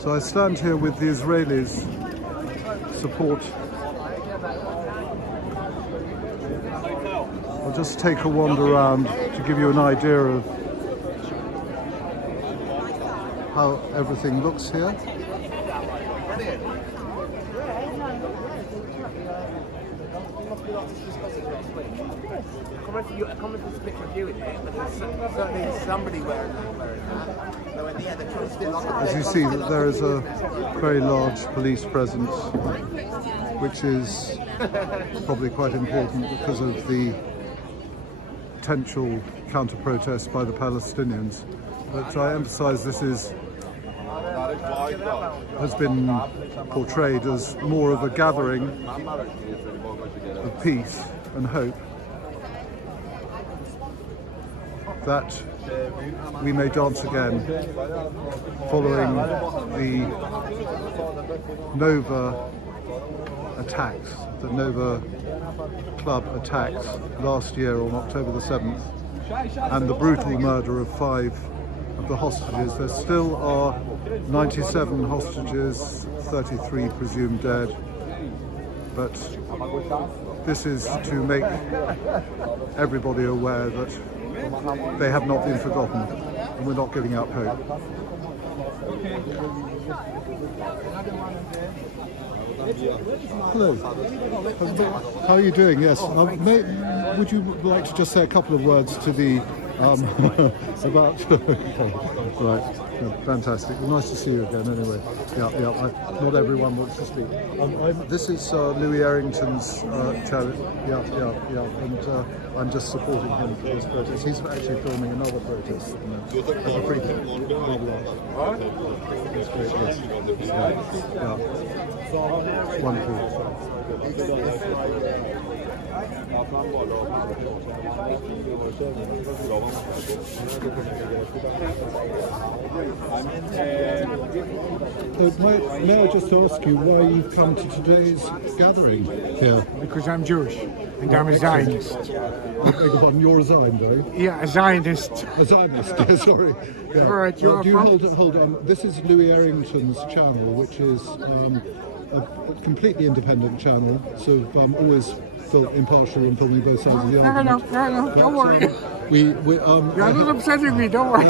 So I stand here with the Israelis support. I'll just take a wander around to give you an idea of how everything looks here. I commented this picture of you in it, but there's certainly somebody wearing that. As you see, that there is a very large police presence, which is probably quite important because of the potential counter-protest by the Palestinians. But I emphasize this has been portrayed as more of a gathering of peace and hope, that we may dance again following the Nova attacks, the Nova club attacks last year on October the 7th, and the brutal murder of 5 of the hostages. There still are 97 hostages, 33 presumed dead, but this is to make everybody aware that they have not been forgotten, and we're not giving up hope. Hello. How are you doing? Yes. Would you like to just say a couple of words to the about? Right. Fantastic. Well, nice to see you again. Anyway, not everyone wants to speak. This is Louis Errington's challenge. And I'm just supporting him for this protest. He's actually filming another protest as a free That's great. Yes. It's wonderful. May I just ask you why you've come to today's gathering here? Because I'm Jewish and I'm a Zionist. You're a Zionist, though? Yeah, a Zionist. A Zionist, yeah, sorry. Yeah. All right, hold on. This is Louis Errington's channel, which is a completely independent channel, so always impartial and filming both sides of the argument. No, don't worry. You're not upsetting me, don't worry.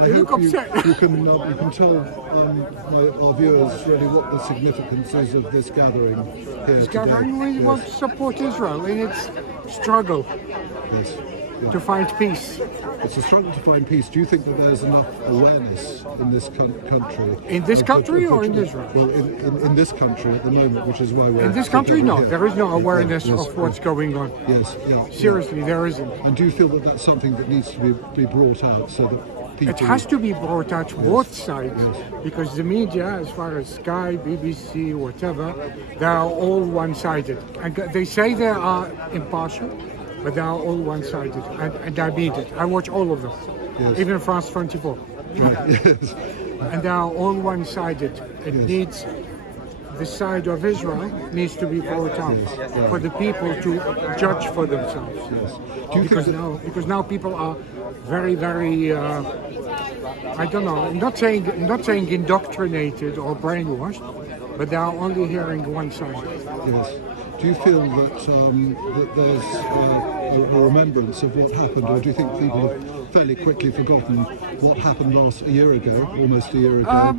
I hope you can tell our viewers really what the significance is of this gathering here This gathering, we want to support Israel in its struggle to find peace. It's a struggle to find peace. Do you think that there's enough awareness in this country? In this country or in Israel? Well, in this country at the moment, which is why we're... In this country, no. Here. There is no awareness of what's going on. Yes, Seriously, there isn't. And do you feel that that's something that needs to be brought out so that people... It has to be brought out both sides, because the media, as far as Sky, BBC, whatever, they are all one-sided. And they say they are impartial, but they are all one-sided, and I mean it. I watch all of them, even France 24. Yes. And they are all one-sided. It needs, the side of Israel needs to be brought out for the people to judge for themselves. Do you because now people are very, very, I don't know, not saying indoctrinated or brainwashed, but they are only hearing one side. Yes. Do you feel that there's a remembrance of what happened, or do you think people have fairly quickly forgotten what happened almost a year ago?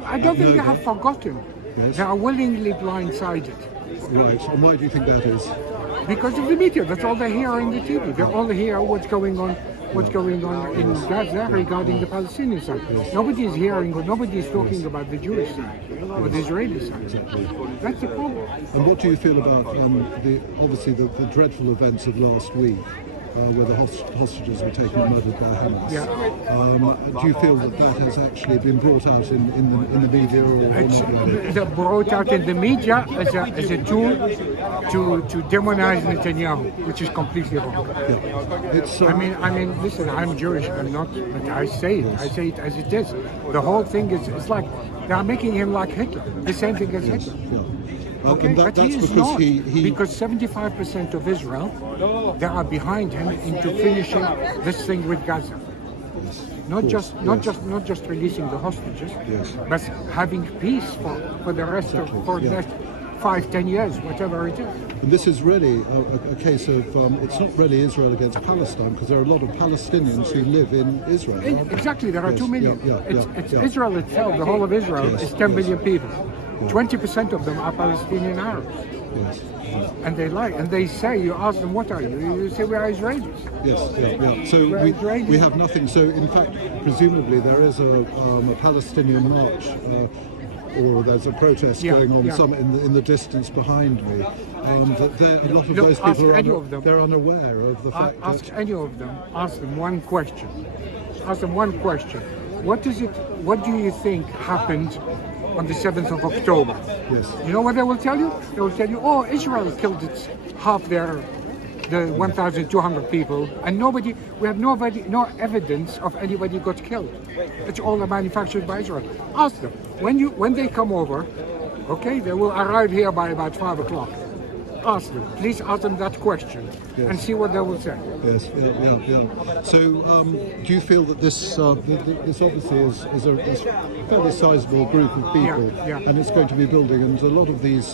I don't think they have forgotten. Yes. They are willingly blindsided. Right, and why do you think that is? Because of the media. That's all they hear on the TV. They all hear what's going on in Gaza regarding the Palestinian side. Nobody is hearing or nobody is talking about the Jewish side or the Israeli side. Exactly. That's the problem. And what do you feel about the dreadful events of last week, where the hostages were taken and murdered by Hamas? Do you feel that has actually been brought out in the media, or not? It's brought out in the media as a tool to demonize Netanyahu, which is completely wrong. I mean, listen, I'm Jewish, I'm not, but I say it. I say it as it is. The whole thing is, it's like they are making him like Hitler, the same thing as Hitler. Okay, but he is not, because 75% of Israel, they are behind him into finishing this thing with Gaza. Not course, not just releasing the hostages, Yes. but having peace for the rest of for the next 5-10 years, whatever it is. And this is really a case of, it's not really Israel against Palestine, because there are a lot of Palestinians who live in Israel. Exactly, there are Yes, 2 million. It's Israel itself, the whole of Israel, Yes, is 10 yes. million people. 20% of them are Palestinian Arabs. Yes, And they lie, and they say, you ask them, what are you? You say, we are Israelis. yes, So Israeli. we have nothing. So in fact, presumably there is a Palestinian march, or there's a protest going on some in the distance behind me. That a lot of Look, those ask people any of them. they're unaware of the fact Ask that any of them, ask them one question. Ask them one question. What do you think happened on the 7th of October? yes, You know what they will tell you? They will tell you, oh, Israel killed the 1,200 people, and we have no evidence of anybody got killed. It's all manufactured by Israel. Ask them, when they come over, okay, they will arrive here by about 5 o'clock. Ask them, please ask them that question and see what they will say. yes, So do you feel that this this obviously is a fairly sizable group of people, Yeah. and it's going to be building, and a lot of these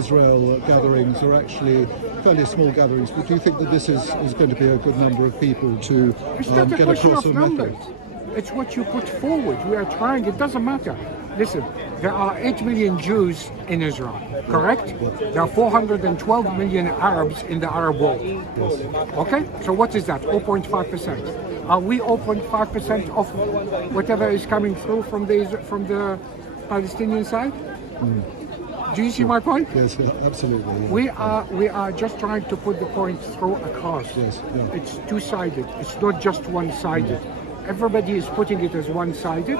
Israel gatherings are actually fairly small gatherings, but do you think that this is going to be a good number of people to It's not a get question across of a numbers. message? It's what you put forward. We are trying. It doesn't matter. Listen, there are 8 million Jews in Israel, correct? There are 412 million Arabs in the Arab world. Okay? So what is that? 0.5%. Are we 0.5% of whatever is coming through from the Palestinian side? Do you see my point? Yes, absolutely. Yeah. We are just trying to put the point through across. Yes, yeah. It's two-sided. It's not just one-sided. Everybody is putting it as one-sided,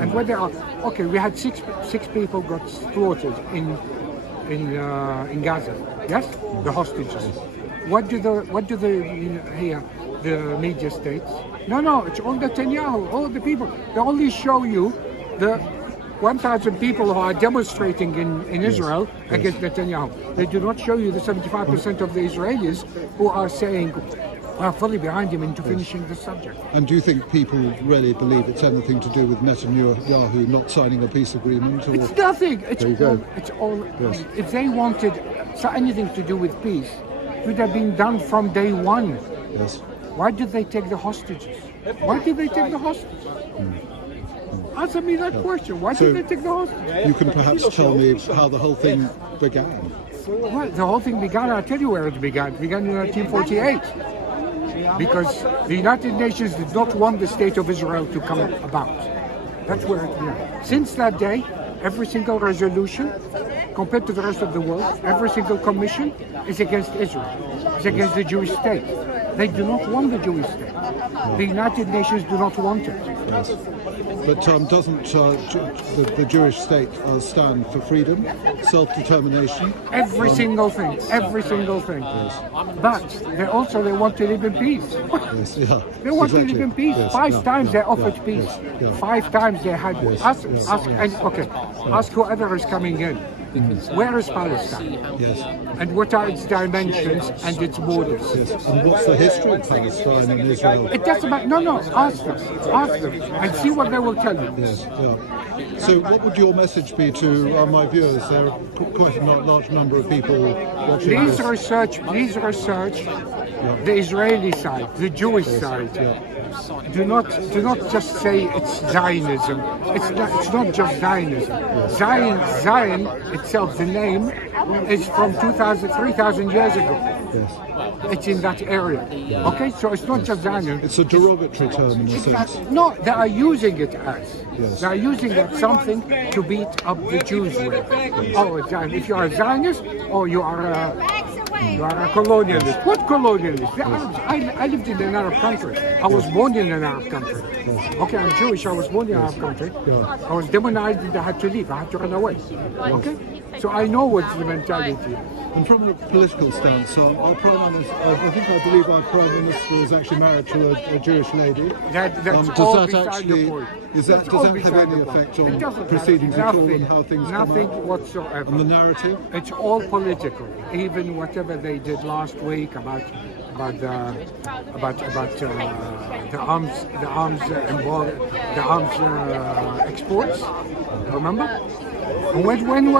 and where they are, okay, we had six people got slaughtered in Gaza. Yes, the hostages. What do the media states? No, it's all Netanyahu, all the people. They only show you the 1,000 people who are demonstrating in Israel against Netanyahu. They do not show you the 75% of the Israelis who are saying, are fully behind him into finishing the subject. And do you think people really believe it's anything to do with Netanyahu not signing a peace agreement? Or? It's nothing. It's all. Yes. If they wanted anything to do with peace, it would have been done from day one. Yes. Why did they take the hostages? Why did they take the hostages? Answer me that question. Why did they take the hostages? You can perhaps tell me how the whole thing began. Well, the whole thing began. I'll tell you where it began. It began in 1948. Because the United Nations did not want the state of Israel to come about. That's where it began. Since that day, every single resolution, compared to the rest of the world, every single commission is against Israel. It's against the Jewish state. They do not want the Jewish state. The United Nations do not want it. Yes. But doesn't the Jewish state stand for freedom, self-determination? Every single thing. Yes. But they want to live in peace. Yes, yeah. They want to live in peace. Yes, Five yeah, times yeah, they offered yeah, peace. yes, yeah. 5 times they had. Ask whoever is coming in. Where is Palestine? Yes. And what are its dimensions and its borders? Yes. And what's the history of Palestine and Israel? It doesn't matter. No, ask them, and see what they will tell you. Yes, yeah. So what would your message be to my viewers? There are quite a large number of people watching Please this. research the Israeli side, the Jewish side. Do not just say it's Zionism. It's not just Zionism. Zion itself, the name, is from 3,000 years ago. Yes. It's in that area. Okay, so it's not just Zionism. It's a derogatory term in a sense. No, they are using it as. Yes. They are using that something to beat up the Jews with. Oh, if you are a Zionist, or you are a colonialist. What colonialist? The Arabs. I lived in an Arab country. I was born in an Arab country. Okay, I'm Jewish. I was born in an Arab country. I was demonized and I had to leave. I had to run away. Okay? So I know what's the mentality. And from a political stance, our Prime Minister, I believe our Prime Minister is actually married to a Jewish lady. That's Does all that beside actually, the point. does that have any effect on proceedings at all and how things come Nothing out? whatsoever. On the narrative? It's all political. Even whatever they did last week about exports. Remember? And when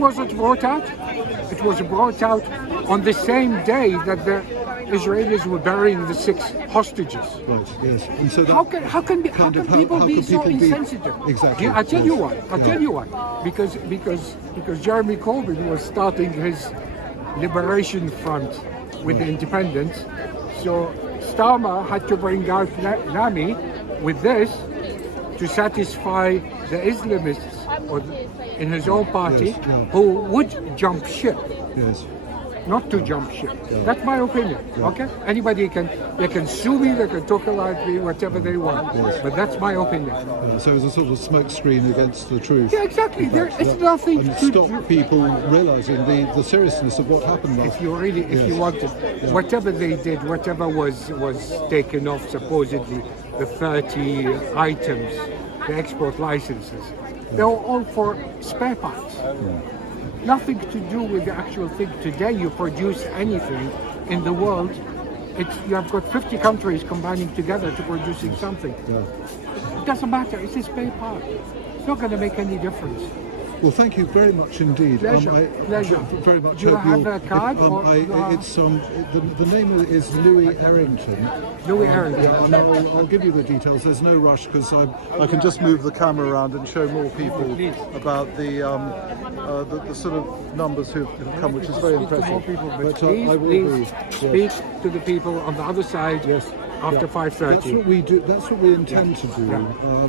was it brought out? It was brought out on the same day that the Israelis were burying the 6 hostages. Yes. And so How can people be so insensitive? Exactly. I'll tell you why. Because Jeremy Corbyn was starting his liberation front with the independents, so Starmer had to bring out Lamy with this to satisfy the Islamists in his own party who would jump ship. Yes. Not to jump ship. That's my opinion. Okay? Anybody they can sue me, they can talk about me, whatever they want. But that's my opinion. So it's a sort of smoke screen against the truth. Yeah, exactly. It's nothing and to stop people realising the seriousness of what happened. If you wanted, whatever they did, whatever was taken off, supposedly the 30 items, the export licenses, they were all for spare parts. Nothing to do with the actual thing. Today you produce anything in the world, you have got 50 countries combining together to producing something. It doesn't matter, it's a spare part. It's not going to make any difference. Well, thank you very much indeed. Pleasure. Very much. Do you have a card? It's the name is Louis Errington. Louis Errington. And I'll give you the details. There's no rush because I can just move the camera around and show more people about the sort of numbers who've come, which is very impressive. Please speak to the people on the other side. Yes. After 5:30. That's what we do. That's what we intend to do,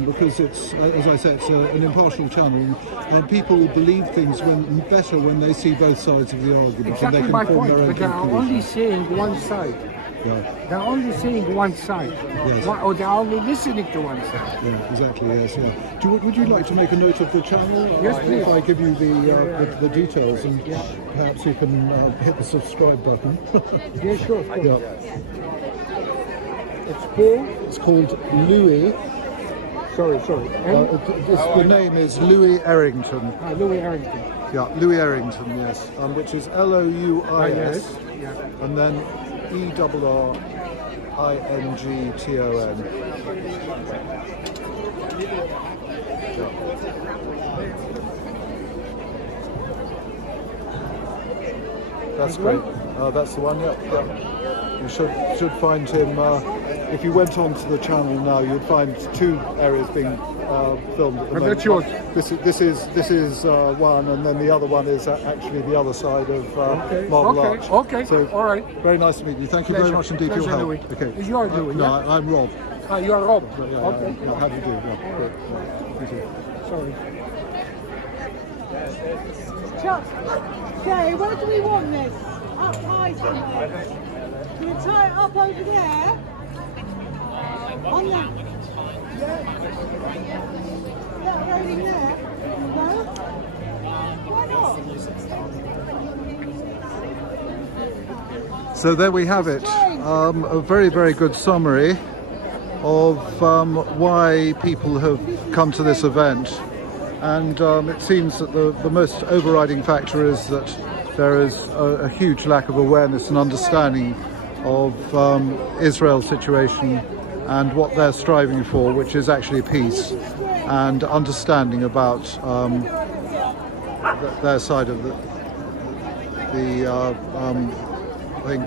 because it's, as I said, it's an impartial channel, and people believe things better when they see both sides of the argument. Exactly and they my can form point. their own But they are only seeing one side. They're only seeing one side, or they're only listening to one side. Yeah, exactly. Yes. Yeah. Would you like to make a note of the channel? Yes, please. If I give you the details, and perhaps you can hit the subscribe button. Yeah, sure. Of course. Yeah. It's called Louis. Sorry. The name is Louis Errington. Louis Errington. Yeah, Louis Errington, yes. Which is Louis, and then ERRINGTON. That's great. That's the one. Yeah. You should find him. If you went onto the channel now, you'd find 2 areas being filmed at the moment. That's yours. This is one, and then the other one is actually the other side of Marble Arch. Okay. So, all right. Very nice to meet you. Thank you very much indeed for your help. Louis. Okay. You are Louis. No, I'm Rob. You are Rob. Okay. How do you do? Yeah. Great. Thank you. Sorry. Chuck, Jay, where do we want this? Up high somewhere. Can you tie it up over there? On that. That railing there? No? Why not? So there we have it. A very, very good summary of why people have come to this event. And it seems that the most overriding factor is that there is a huge lack of awareness and understanding of Israel's situation and what they're striving for, which is actually peace and understanding about their side of the thing.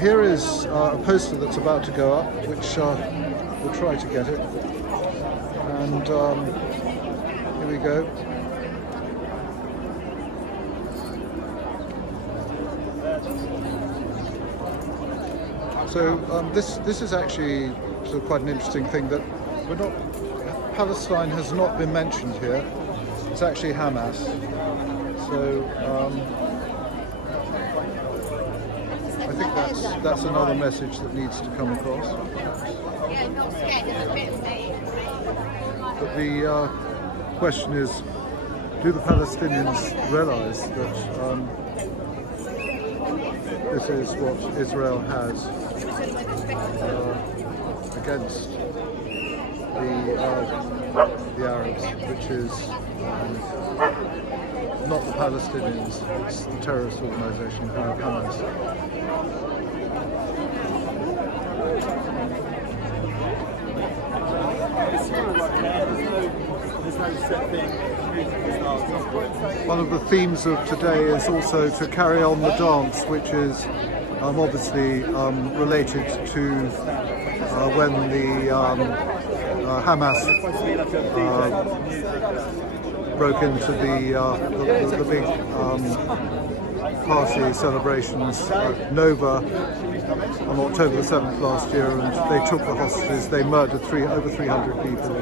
Here is a poster that's about to go up, which we'll try to get it. And here we go. So this is actually sort of quite an interesting thing that Palestine has not been mentioned here. It's actually Hamas. So I think that's another message that needs to come across. But the question is, do the Palestinians realise that this is what Israel has against the Arabs, which is not the Palestinians, it's the terrorist organisation Hamas. One of the themes of today is also to carry on the dance, which is obviously related to when the Hamas broke into the big party celebrations at Nova on October the 7th last year, and they took the hostages. They murdered over 300 people,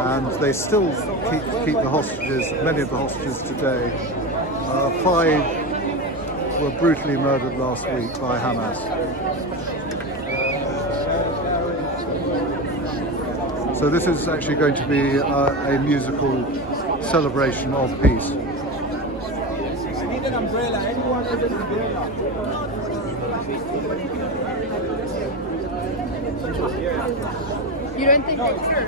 and they still keep the hostages, many of the hostages today. 5 were brutally murdered last week by Hamas. So this is actually going to be a musical celebration of peace. I need an umbrella. Everyone has an umbrella. You don't think it's true?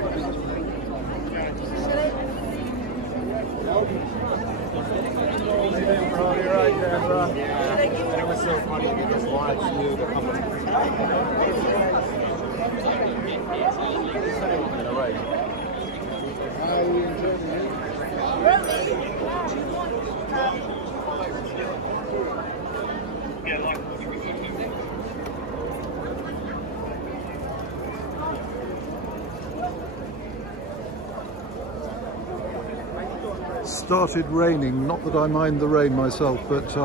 Bro, you're right there, bro. It was so funny to just watch you come Started raining, not that I mind the rain myself, but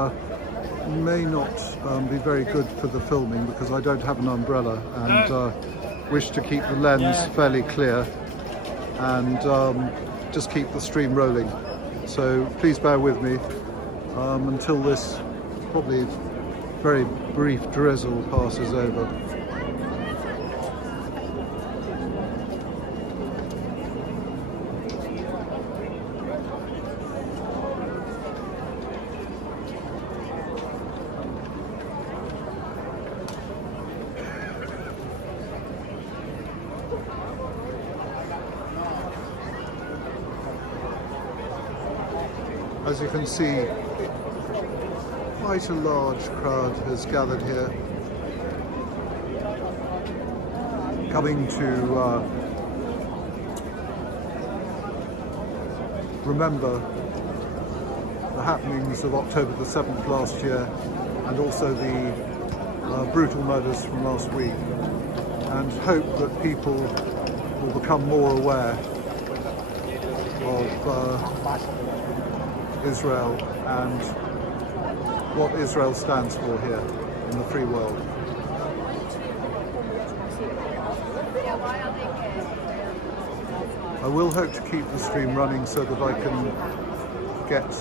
may not be very good for the filming because I don't have an umbrella and wish to keep the lens fairly clear and just keep the stream rolling. So please bear with me until this probably very brief drizzle passes over. As you can see, quite a large crowd has gathered here, coming to remember the happenings of October the 7th last year and also the brutal murders from last week, and hope that people will become more aware of Israel and what Israel stands for here in the free world. I will hope to keep the stream running so that I can get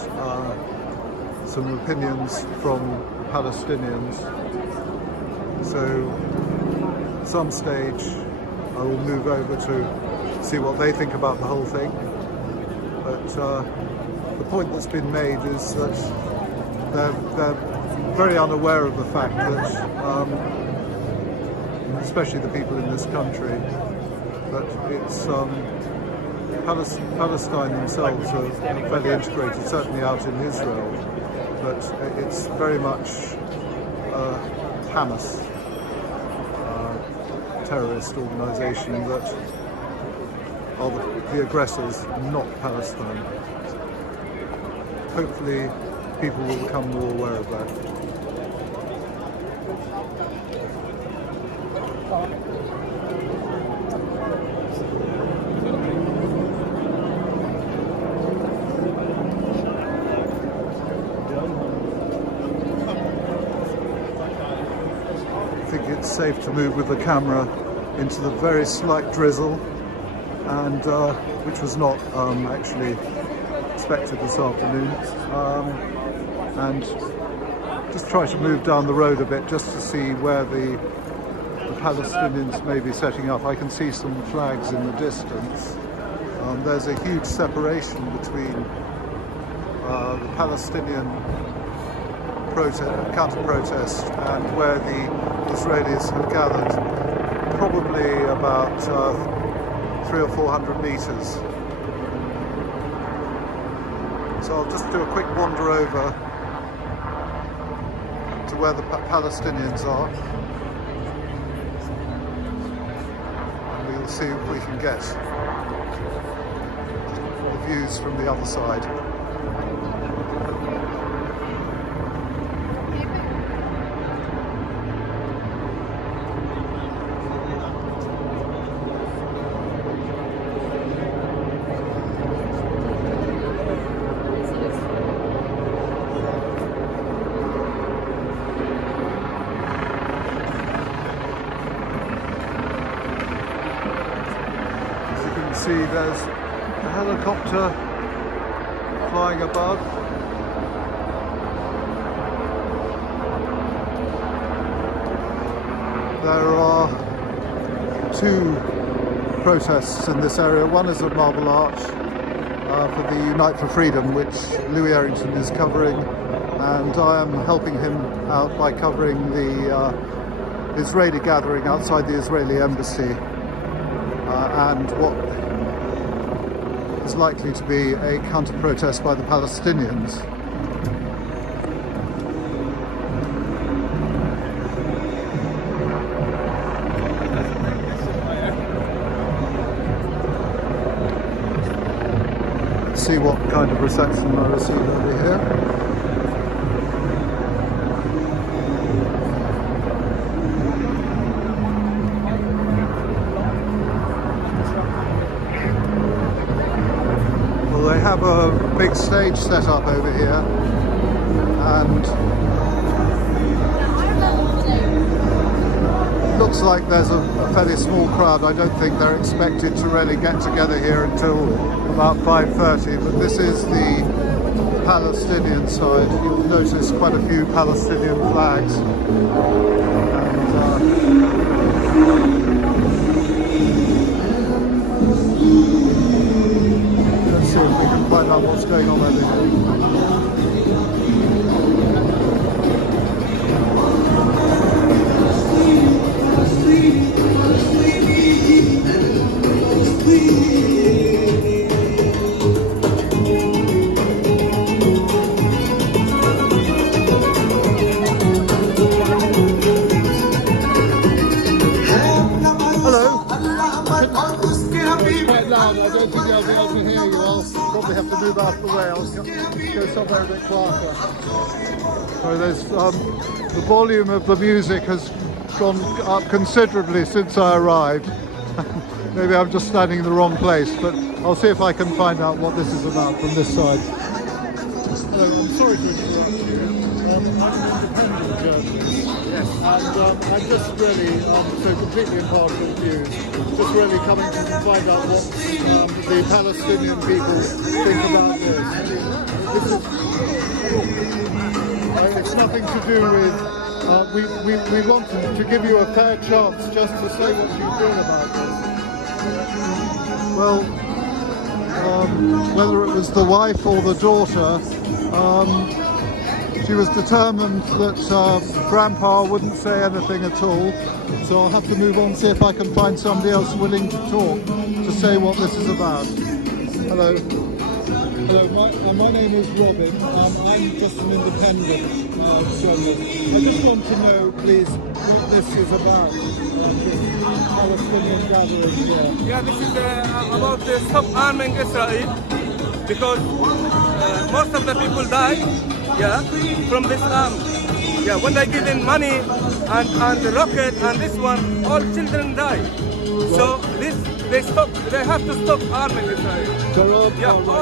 some opinions from Palestinians. So at some stage I will move over to see what they think about the whole thing. But the point that's been made is that they're very unaware of the fact that, especially the people in this country, that it's Palestine themselves are fairly integrated, certainly out in Israel, but it's very much Hamas terrorist organisation that are the aggressors, not Palestine. Hopefully people will become more aware of that. I think it's safe to move with the camera into the very slight drizzle, and which was not actually expected this afternoon, and just try to move down the road a bit just to see where the Palestinians may be setting up. I can see some flags in the distance. There's a huge separation between the Palestinian counter-protest and where the Israelis have gathered, probably about 300 or 400 meters. So I'll just do a quick wander over to where the Palestinians are. And we'll see if we can get the views from the other side. See, there's a helicopter flying above. There are two protests in this area. One is at Marble Arch for the Unite for Freedom, which Louis Errington is covering, and I am helping him out by covering the Israeli gathering outside the Israeli embassy and what is likely to be a counter-protest by the Palestinians. See what kind of reception I receive over here. They have a big stage set up over here, and looks like there's a fairly small crowd. I don't think they're expected to really get together here until about 5:30, but this is the Palestinian side. You'll notice quite a few Palestinian flags. See if we can find out what's going on over here. Hello. Quite loud. I don't think I'll be able to hear you. I'll probably have to move out of the way. I'll go somewhere a bit quieter. So there's the volume of the music has gone up considerably since I arrived. Maybe I'm just standing in the wrong place, but I'll see if I can find out what this is about from this side. Hello, I'm sorry to interrupt you. I'm an independent journalist. Yes. And I'm just really, so completely impartial views, just really coming to find out what the Palestinian people think about this. It's nothing to do with, we want to give you a fair chance just to say what you feel about this. Well, whether it was the wife or the daughter, she was determined that Grandpa wouldn't say anything at all, so I'll have to move on, see if I can find somebody else willing to talk, to say what this is about. Hello. Hello, my name is Robin. I'm just an independent journalist. I just want to know, please, what this is about, this Palestinian gathering here. Yeah, this is about the stop arming Israel, because most of the people die, yeah, from this arm. Yeah, when they give in money and the rocket and this one, all children die. So this they have to stop arming Israel. So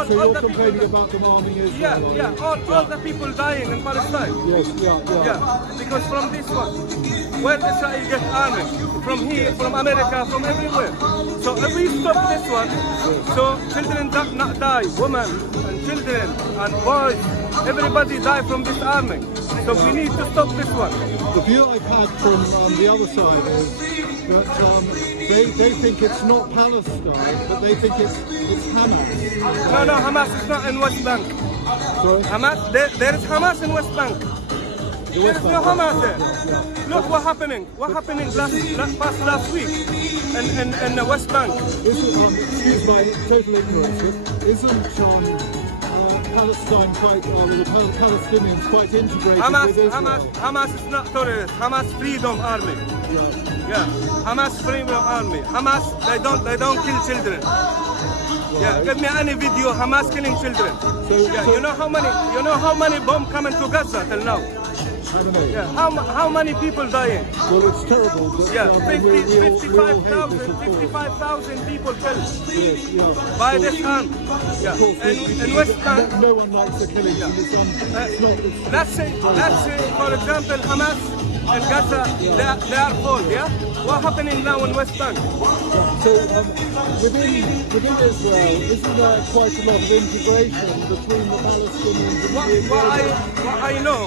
you're complaining about them arming Israel? Yeah, all the people dying in Palestine. Yes, Yeah, because from this one, where Israel gets arming, from here, from America, from everywhere. So if we stop this one, so children not die, women and children and boys, everybody die from this arming. So we need to stop this one. The view I've had from the other side is that they think it's not Palestine, but they think it's Hamas. No, Hamas is not in West Bank. Sorry? Hamas, there is Hamas in West Bank. There is no Hamas there. Look what happening last week in the West Bank. Excuse my total ignorance, but isn't Palestine quite, the Palestinians quite integrated with Israel. Hamas is not terrorist. Hamas freedom army. Yeah, Hamas freedom army. Hamas they don't kill children. Yeah, give me any video Hamas killing children. Yeah, you know how many bombs coming to Gaza till now? I don't know. Yeah, how many people dying? Well, it's terrible. But, Yeah, we'll hate this 55,000 people killed Yes, yeah. by this arm. Yeah, Of course, in West Bank. no one likes the killing. It's not, Let's say, for example, Hamas and Gaza, they are cold, yeah? What's happening now in West Bank? so within Israel, isn't there quite a lot of integration between the Palestinians and the What I know,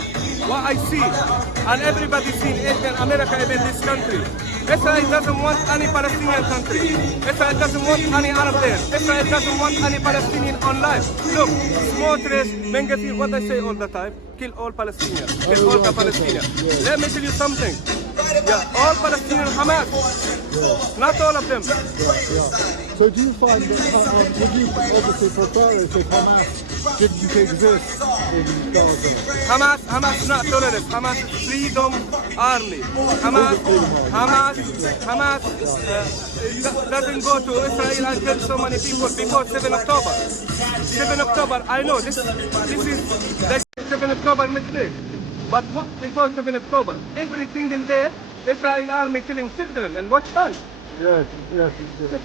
what I see, and everybody seen it in America, even this country. Israel doesn't want any Palestinian country. Israel doesn't want any Arab there. Israel doesn't want any Palestinian on life. Look, Smotrich, Mengafi, what I say all the time, kill all Palestinians. Kill all the Palestinians. Let me tell you something. Yeah, all Palestinian Hamas. Not all of them. So do you find that, would you obviously prefer it if Hamas didn't exist in Gaza? Hamas not terrorist. Hamas is freedom army. Hamas doesn't go to Israel and kill so many people before 7 October. 7 October, I know this is the 7 October mistake. But what before 7 October? Every single day, Israel army killing children and what's done? Yes.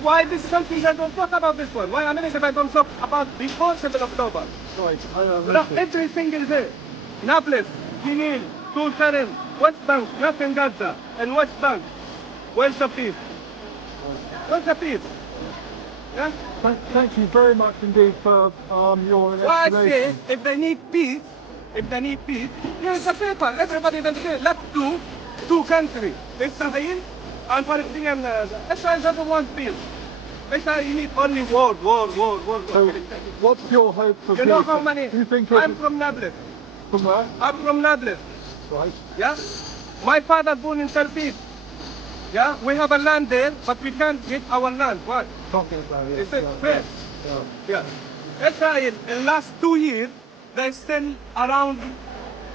Why this is something I don't talk about this one? Why America I don't talk about before 7 October? Right. Every single day. Nablus, Jenin, Tulkarem, West Bank, nothing Gaza, and West Bank. Where's the peace? Where's the peace? Yeah? Thank you very much indeed for your Well, I say, explanation. if they need peace, here's the paper. Everybody will say, let's do two countries. Israel and Palestinian. Israel doesn't want peace. Israel need only war. So, what's your hope for You know peace? how many? Do you think I'm from Nablus. from where? I'm from Nablus. Right. Yeah? My father born in Tel Aviv. Yeah? We have a land there, but we can't get our land. What? Talking about it. Is it fair? Yeah. Israel, in last 2 years, they still around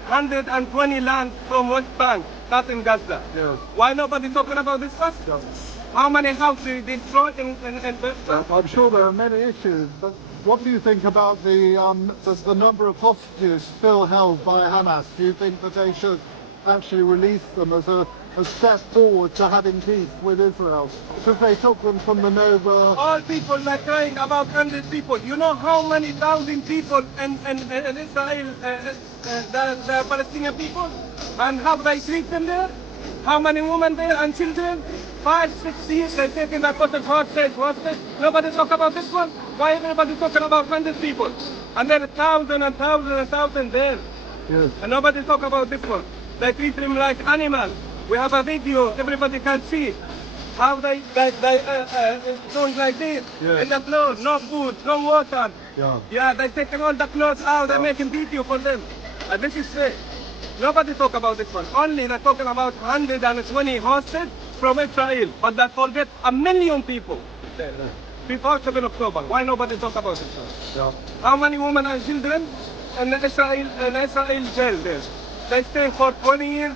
120 land from West Bank, not in Gaza. Yeah. Why nobody talking about this first? How many houses destroyed in West Bank? I'm sure there are many issues, but what do you think about the number of hostages still held by Hamas? Do you think that they should actually release them as a step forward to having peace with Israel? Because they took them from the Nova. All people are crying about 100 people. You know how many thousand people in Israel, the Palestinian people, and how they treat them there? How many women there and children? 5-6 years they're taking that person hostage. Nobody talk about this one. Why everybody talking about 100 people? And there are thousands there. Yes. And nobody talk about this one. They treat them like animals. We have a video, everybody can see how they doing like this. Yeah. In the clothes, no food, no water. Yeah. Yeah, they taking all the clothes out, they're making video for them. And this is fair. Nobody talk about this one. Only they're talking about 120 hostage from Israel. But they forget 1 million people before 7 October. Why nobody talk about this one? Yeah. How many women and children in Israel jail there? They stay for 20 years,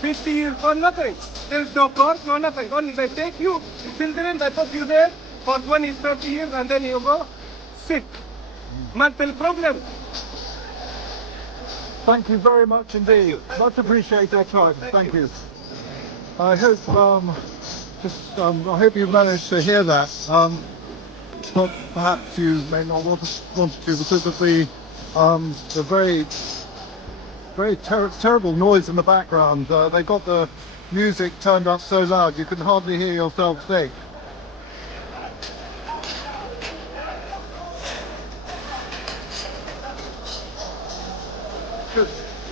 50 years for nothing. There's no court, no nothing. Only they take you, children, they put you there for 20, 30 years and then you go sick. Mental problem. Thank you very much indeed. Much appreciate your time. Thank you. I hope I hope you managed to hear that. But perhaps you may not want to because of the very terrible noise in the background. They got the music turned up so loud you can hardly hear yourself think.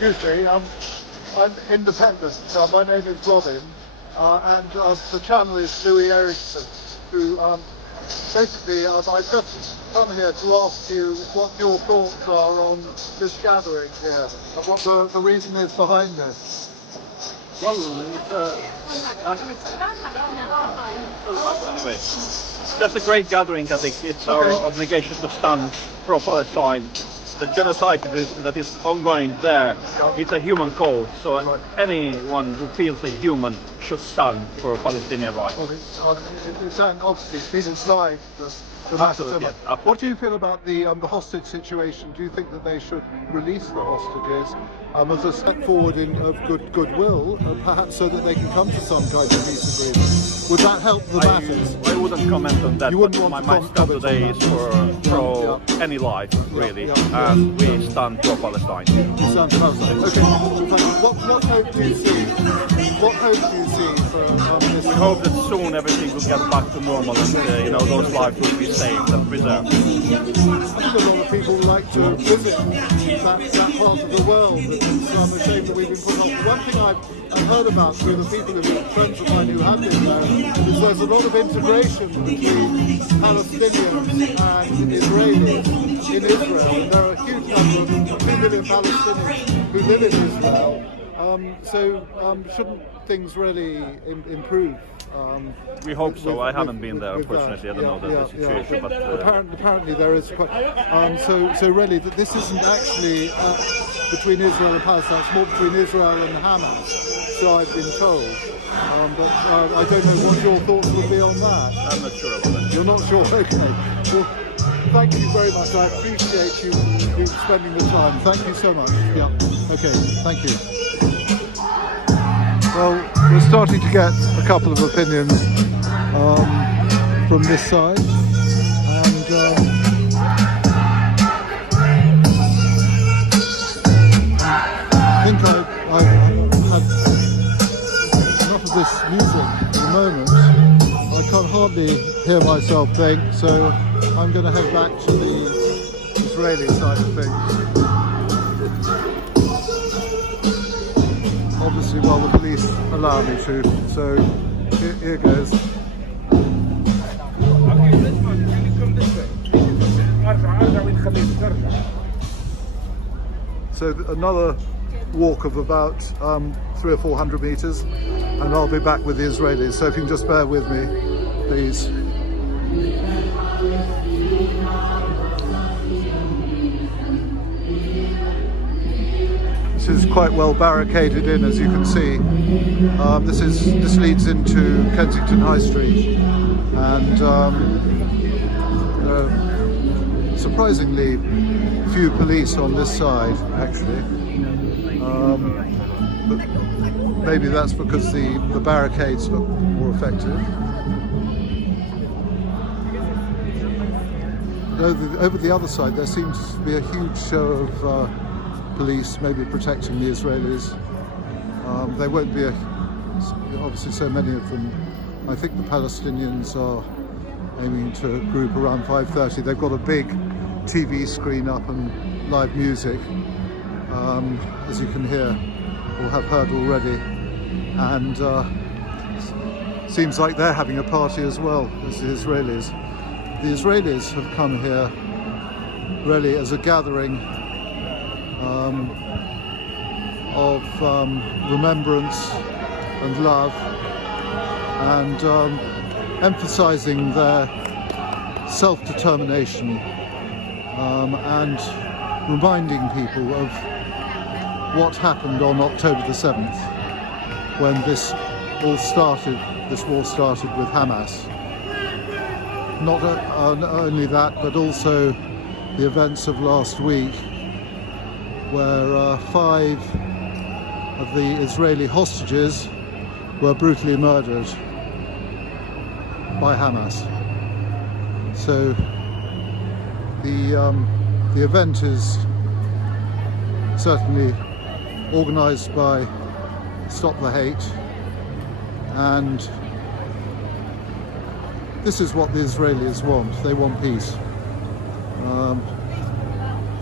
Excuse me, I'm independent. My name is Robin, and the channel is Louis Erickson, who basically I've just come here to ask you what your thoughts are on this gathering here, and what the reason is behind this. Anyway, that's a great gathering. I think it's our obligation to stand for Palestine the genocide that is ongoing there, it's a human cause. So anyone who feels a human should stand for Palestinian rights. Well, it's obviously it's been inside the matter so much. What do you feel about the hostage situation? Do you think that they should release the hostages as a step forward of goodwill, perhaps so that they can come to some kind of peace agreement? Would that help the matters? I wouldn't comment on that. You wouldn't but want my to stand comment today on is that. for any life, really, and we stand for Palestine. Sounds Palestine. Okay. What hope do you see? What hope do you see for this? We hope that soon everything will get back to normal and those lives will be saved and preserved. I think a lot of people like to visit that part of the world. It's a shame that we've been put off. One thing I've heard about through the people friends of mine who have been there is there's a lot of integration between Palestinians and Israelis in Israel. And there are a huge number of 2 million Palestinians who live in Israel. So shouldn't things really improve? We hope so. I haven't been there, unfortunately. I don't know the situation, but apparently there is quite. So really, this isn't actually between Israel and Palestine. It's more between Israel and Hamas. So I've been told. But I don't know what your thoughts would be on that. I'm not sure about that. You're not sure? Okay. Well, thank you very much. I appreciate you spending the time. Thank you so much. Yeah. Okay. Thank you. Well, we're starting to get a couple of opinions from this side, and I think I've had enough of this music at the moment. I can hardly hear myself think, so I'm going to head back to the Israeli side of things. Obviously, while the police allow me to. So here goes. So another walk of about 300 or 400 meters, and I'll be back with the Israelis. So if you can just bear with me, please. Is quite well barricaded in, as you can see. This leads into Kensington High Street, and there are surprisingly few police on this side, actually. But maybe that's because the barricades look more effective. Over the other side, there seems to be a huge show of police maybe protecting the Israelis. There won't be obviously so many of them. I think the Palestinians are aiming to group around 5:30. They've got a big TV screen up and live music, as you can hear or have heard already, and seems like they're having a party as well as the Israelis. The Israelis have come here really as a gathering of remembrance and love, and emphasizing their self-determination, and reminding people of what happened on October the 7th when this war started with Hamas. Not only that, but also the events of last week, where 5 of the Israeli hostages were brutally murdered by Hamas. So the event is certainly organised by Stop the Hate, and this is what the Israelis want. They want peace.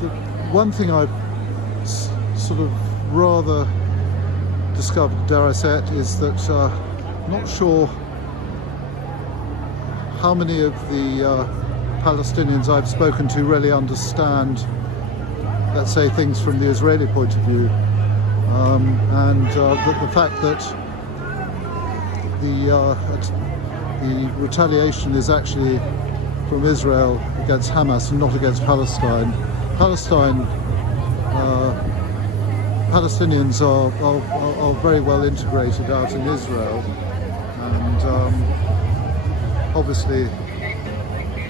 The one thing I've sort of rather discovered, dare I say it, is that I'm not sure how many of the Palestinians I've spoken to really understand, let's say, things from the Israeli point of view, and the fact that the retaliation is actually from Israel against Hamas and not against Palestine Palestine, Palestinians are very well integrated out in Israel, and obviously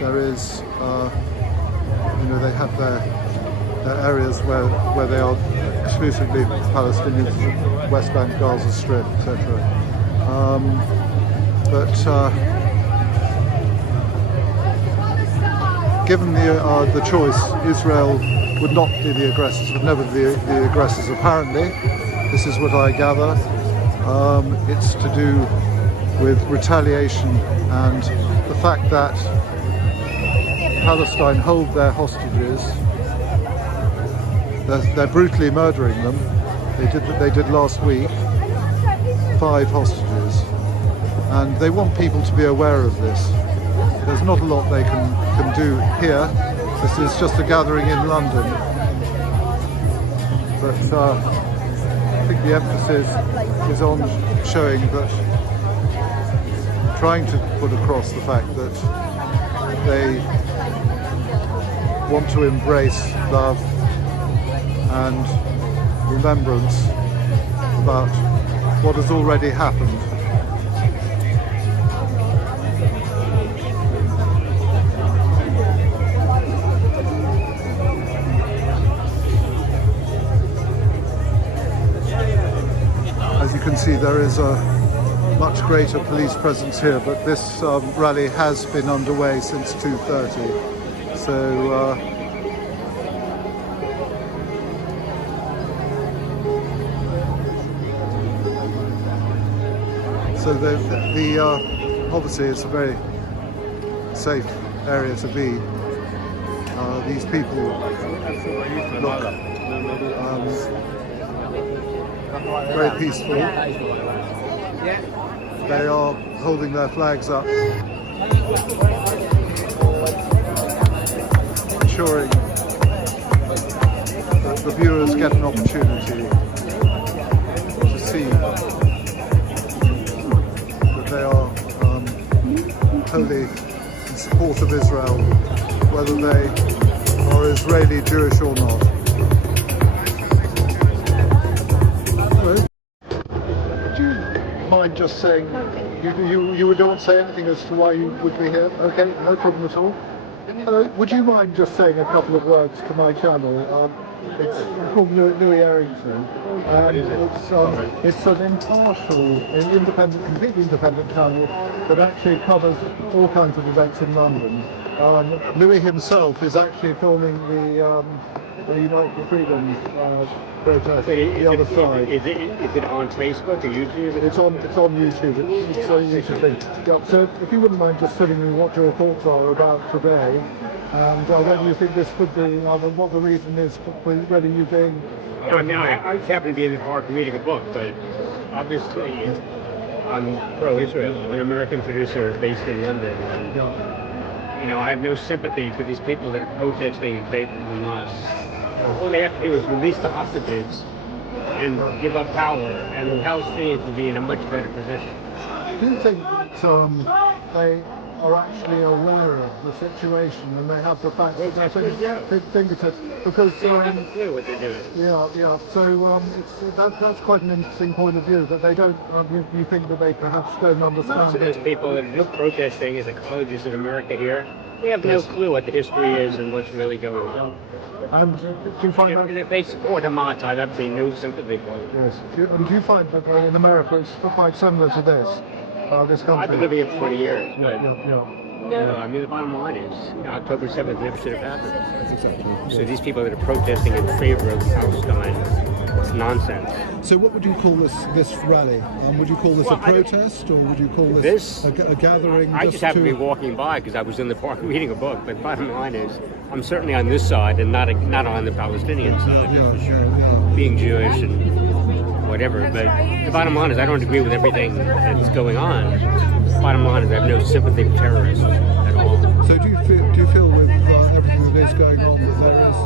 there is, they have their areas where they are exclusively Palestinians, West Bank, Gaza Strip, etc. Given the choice, Israel would not be the aggressors, would never be the aggressors apparently. This is what I gather. It's to do with retaliation and the fact that Palestine hold their hostages. They're brutally murdering them. They did last week, 5 hostages. And they want people to be aware of this. There's not a lot they can do here. This is just a gathering in London. But I think the emphasis is on showing that, trying to put across the fact that they want to embrace love and remembrance about what has already happened. As you can see, there is a much greater police presence here, but this rally has been underway since 2:30. So obviously it's a very safe area to be. These people look very peaceful. They are holding their flags up, ensuring that the viewers get an opportunity to see that they are wholly in support of Israel, whether they are Israeli, Jewish or not. Mind just saying, you don't say anything as to why you would be here? Okay, no problem at all. Hello, would you mind just saying a couple of words to my channel? It's called Louis Errington, and it's an impartial, completely independent channel that actually covers all kinds of events in London. Louis himself is actually filming the Unite for Freedom protest, the other side. Is it on Facebook or YouTube? It's on YouTube. It's on YouTube. Yeah, so if you wouldn't mind just telling me what your thoughts are about today, and whether you think this could be, what the reason is for whether you being... I happen to be in the park reading a book, but obviously I'm pro-Israel. I'm an American producer based in London. And, I have no sympathy for these people that are protesting in favor of Hamas. All they have to do is release the hostages and give up power, and the Palestinians will be in a much better position. Do you think that they are actually aware of the situation and they have the facts at their fingertips? Because they have a clue what they're doing. Yeah. So that's quite an interesting point of view, that they don't. You think that they perhaps don't understand. Most of those people that are protesting as ecologists in America here, they have no clue what the history is and what's really going on. And do you find that if they support Hamas, I'd absolutely no sympathy for them. Yes. And do you find that in America it's quite similar to this country? I've been living here for 20 years. But No, I mean, the bottom line is October 7th never should have happened. exactly. So these people that are protesting in favor of Palestine, it's nonsense. So what would you call this rally? Would you call this a protest, or would you call this a gathering? I just happen to be walking by because I was in the park reading a book. But bottom line is, I'm certainly on this side and not on the Palestinian side, for sure. Being Jewish and whatever. But the bottom line is, I don't agree with everything that's going on. Bottom line is, I have no sympathy for terrorists at all. So do you feel with everything that is going on that there is,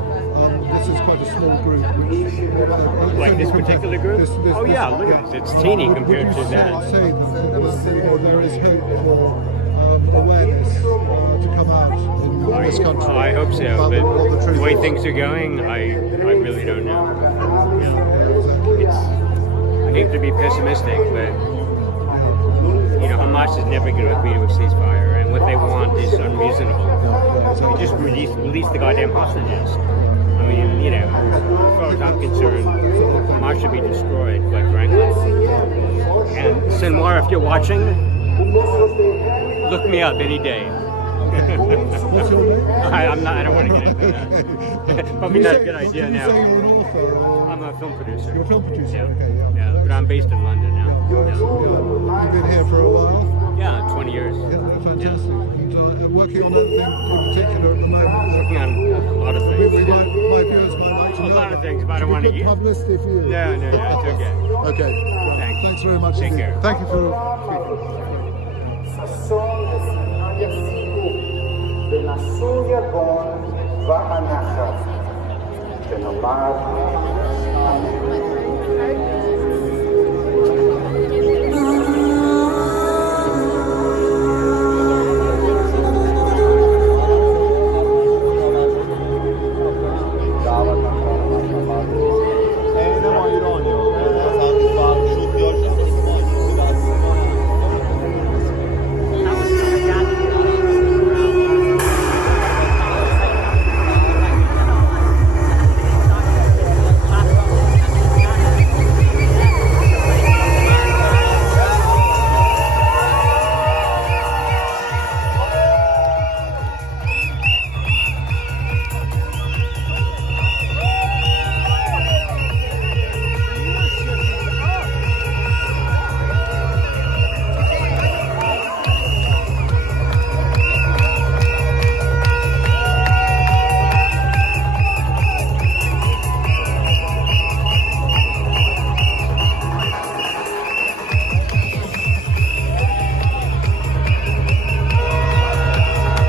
this is quite a small group, which... Like this particular group? Look at it. It's teeny compared to that. Would you say that there is hope for awareness to come out in this country? I hope so, about but what the truth the way is? things are going, I really don't know. Exactly. I hate to be pessimistic, but Hamas is never going to agree to a ceasefire, and what they want is unreasonable. So just release the goddamn hostages. I mean, as far as I'm concerned, Hamas should be destroyed, quite frankly. And Sinwar, if you're watching, look me up any day. What's your name? I don't want to get into that. Probably not a good idea you now. say you're an author or I'm a film producer. you're a film producer? Yeah. Okay, yeah. Yeah, but I'm based in London now. You've been here for a while? Yeah, 20 years. Yeah, fantastic. And working on anything in particular at the moment? Working on a lot of My things. viewers might like to A know. lot of things, but I don't want to Good get. publicity for you. No, it's okay. Okay. Thanks. Thanks very much. Take indeed. care. Thank you for speaking. به سوی بام و نخست به نمر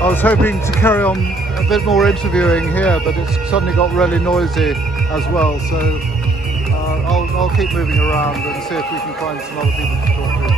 I was hoping to carry on a bit more interviewing here, but it's suddenly got really noisy as well. So I'll keep moving around and see if we can find some other people to talk to.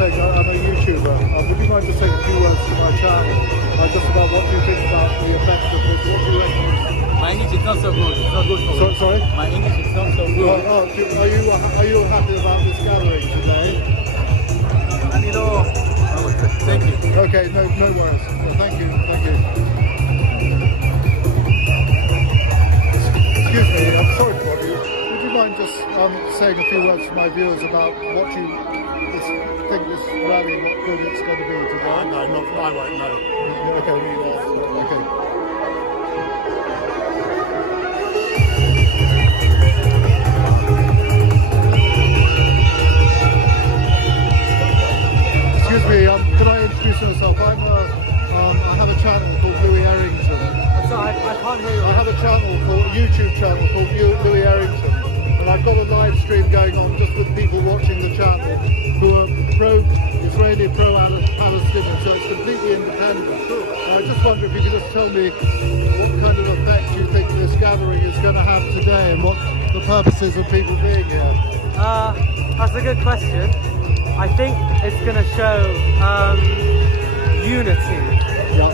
I'm a YouTuber. Would you mind just saying a few words to my channel, just about what you think about the effect of this? What do you reckon? My English is not so good. It's not good for me. Sorry? My English is not so good. Are you happy about this gathering today? Thank you. Okay, no worries. Thank you. Excuse me, I'm sorry to bother you. Would you mind just saying a few words to my viewers about what you think this rally, what good it's going to be today? No, I won't know. Okay. Excuse me, can I introduce myself? I have a channel called Louis Errington. Sorry, I can't hear you. I have a YouTube channel called Louis Errington, and I've got a live stream going on just with people watching the channel who are pro-Israeli, pro-Palestinian, so it's completely independent. And I just wonder if you could just tell me what kind of effect you think this gathering is going to have today, and what the purposes of people being here. That's a good question. I think it's going to show unity. Yeah.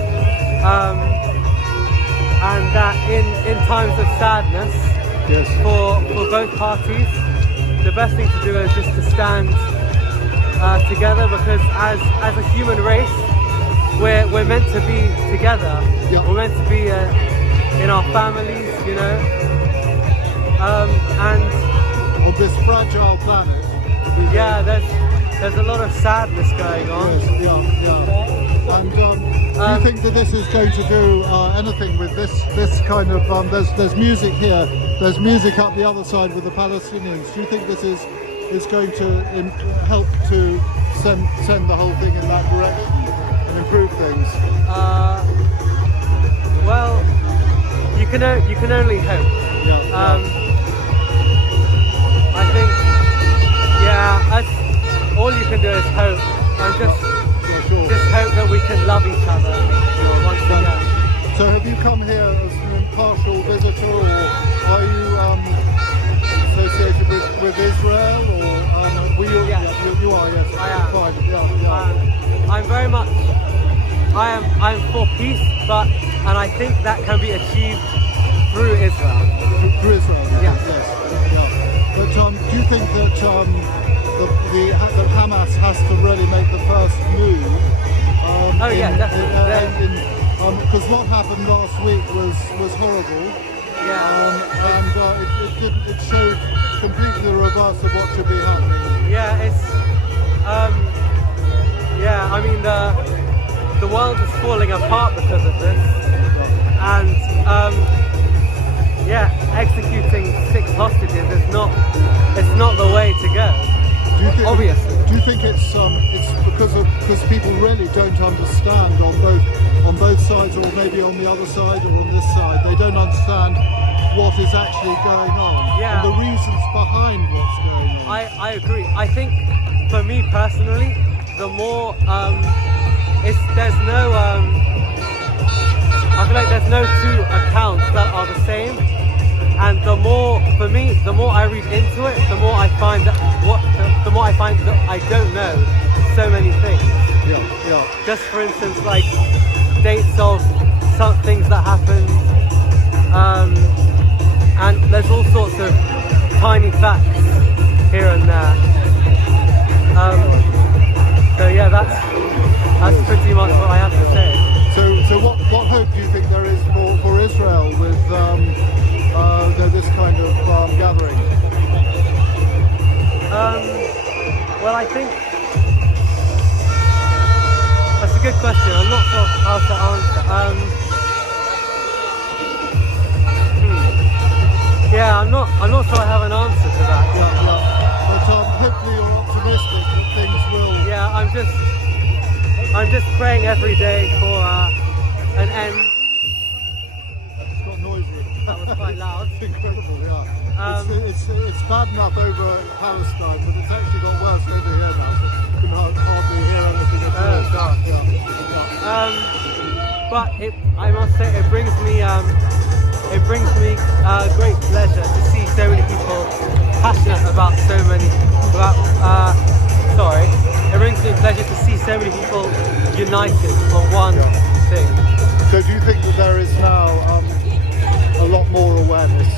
And that in times of sadness, Yes. for both parties, the best thing to do is just to stand together, because as a human race, we're meant to be together. Yeah. We're meant to be in our families, you know. And On this fragile planet. yeah, there's a lot of sadness going on. Yes, yeah. And do you think that this is going to do anything with this kind of? There's music here. There's music up the other side with the Palestinians. Do you think this is going to help to send the whole thing in that direction and improve things? Well, you can only hope. Yeah. I think, yeah, all you can do is hope, and just hope that we can love each other once again. So have you come here as an impartial visitor, or are you associated with Israel, or were you? Yes. You are, yes. I am. Fine. Yeah. I'm very much. I'm for peace, and I think that can be achieved through Israel. Through Israel. Yes. Yeah. But do you think that that Hamas has to really make the first move? Oh yeah, definitely. Because what happened last week was horrible. Yeah. And it showed completely the reverse of what should be happening. Yeah, it's yeah. I mean the world is falling apart because of this, and yeah, executing 6 hostages is not the way to go. Obviously. Do you think it's because people really don't understand on both sides, or maybe on the other side or on this side? They don't understand what is actually going on, yeah, and the reasons behind what's going on. I agree. I think for me personally, the more I feel like there's no two accounts that are the same, and the more I read into it, the more I find that I don't know so many things. Yeah. Just for instance, like dates of some things that happened, and there's all sorts of tiny facts here and there. So yeah, that's pretty much what I have to say. So what hope do you think there is for Israel with this kind of gathering? Well, I think that's a good question. I'm not sure how to answer. Yeah, I'm not sure I have an answer to that. Yeah. But hopefully you're optimistic that things will. Yeah, I'm just praying every day for an end. It's got noisy. That was quite loud. It's incredible, yeah. It's bad enough over Palestine, but it's actually got worse over here now. So you can hardly hear anything at all. Oh gosh. Yeah. But I must say, it brings me great pleasure to see so many people passionate about it brings me pleasure to see so many people united on one thing. So do you think that there is now a lot more awareness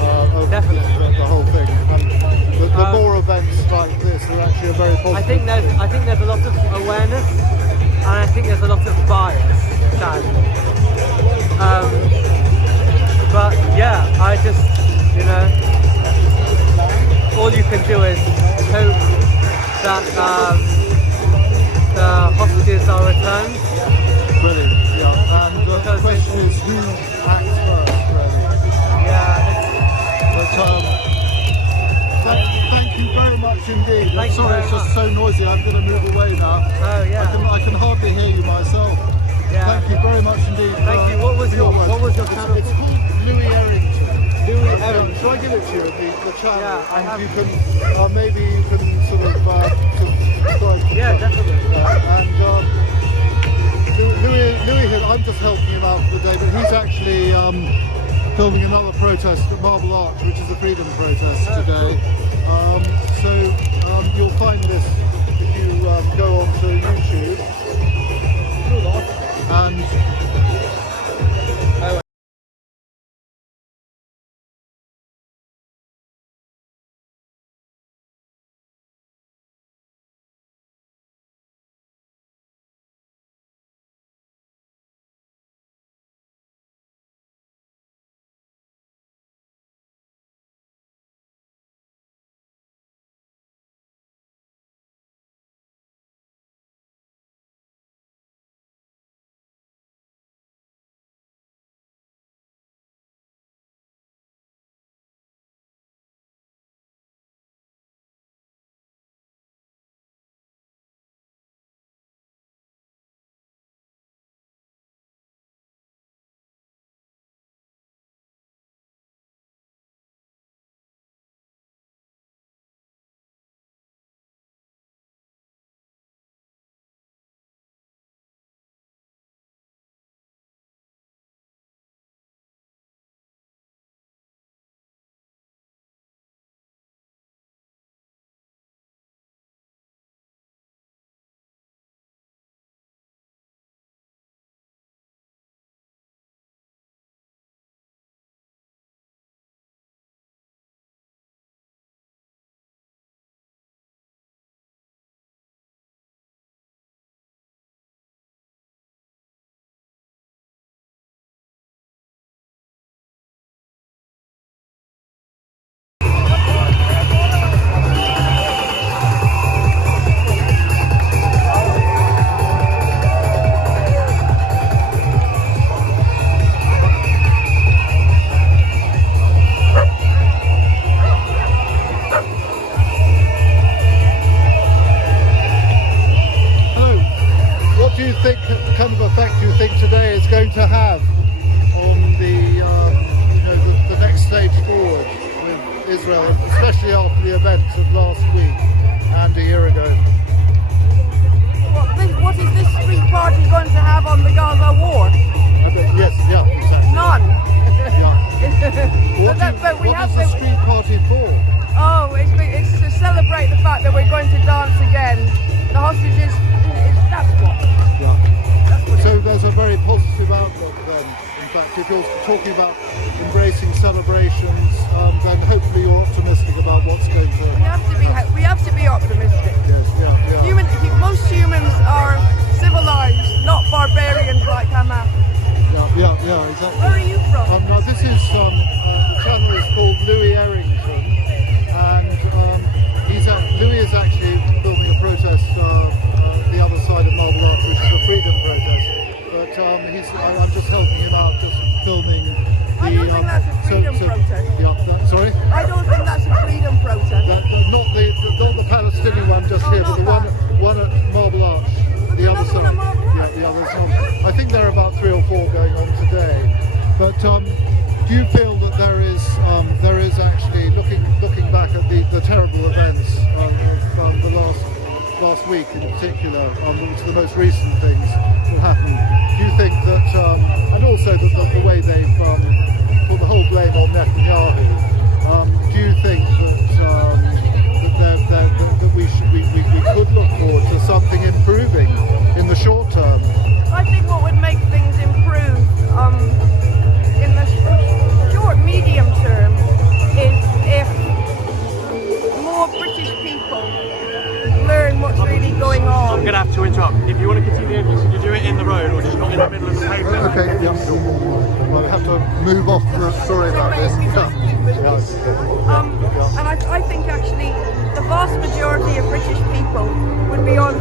of Definitely. the whole thing? And the more events like this are actually a very positive I think there's a lot of awareness, and I think there's a lot of bias, sadly. But yeah, I just, all you can do is hope that the hostages are returned. Brilliant, yeah. And the question is who acts first, really? Yeah. But thank you very much indeed. Thank Sorry, you it's very just so noisy. I'm going to move away now. Oh yeah. I can hardly hear you myself. Yeah. Thank you very much indeed. Thank you. What was your channel? It's called Louis Errington. Louis Errington. Shall I give it to you, the channel? Yeah, I have. You can, maybe you can sort of subscribe. Yeah, definitely. And Louis, I'm just helping him out for the day, but he's actually filming another protest at Marble Arch, which is a freedom protest today. So you'll find this if you go onto YouTube. And Israel, especially after the events of last week and a year ago? What is this street party going to have on the Gaza war? Yes, yeah, exactly. None. Yeah. What is the street party for? Oh, it's to celebrate the fact that we're going to dance again. The hostages, that's what. Yeah. So there's a very positive outlook then. In fact, if you're talking about embracing celebrations, then hopefully you're optimistic about what's going to. We have to be optimistic. Yes, yeah. Most humans are civilized, not barbarians like Hamas. Yeah, exactly. Where are you from? Now this is the channel is called Louis Errington, and Louis is actually filming a protest the other side of Marble Arch, which is a freedom protest. But I'm just helping him out, just filming the. I don't think that's a freedom protest. Yeah, sorry. I don't think that's a freedom protest. Not the Palestinian one just here, but the one at Marble Arch. The other side. Yeah, there's one. I think there are about 3 or 4 going on today. But do you feel that there is actually looking back at the terrible events of the last week in particular, which are the most recent things that happened? Do you think that, and also the way they've put the whole blame on Netanyahu? Do you think that we could look forward to something improving in the short term? I think what would make things improve in the short, medium term is if more British people learn what's really going on. I'm going to have to interrupt. If you want to continue, you do it in the road or just not in the middle of the pavement. Okay, yeah. Well, I have to move off. Sorry about this. And I think actually the vast majority of British people would be on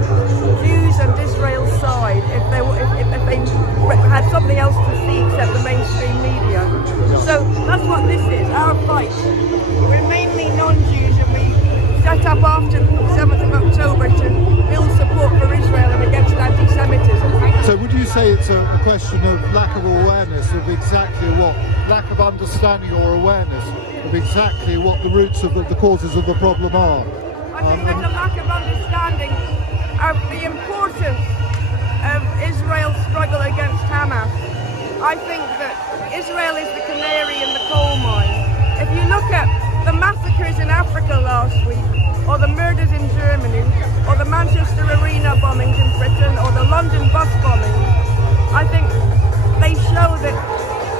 Jews and Israel's side if they had something else to see except the mainstream media. So that's what this is, our fight. We're mainly non-Jews and we set up after the 7th of October to build support for Israel and against anti-Semitism. So would you say it's a question of lack of awareness of exactly lack of understanding or awareness of exactly what the roots of the causes of the problem are? I think there's a lack of understanding of the importance of Israel's struggle against Hamas. I think that Israel is the canary in the coal mine. If you look at the massacres in Africa last week, or the murders in Germany, or the Manchester Arena bombings in Britain, or the London bus bombings, I think they show that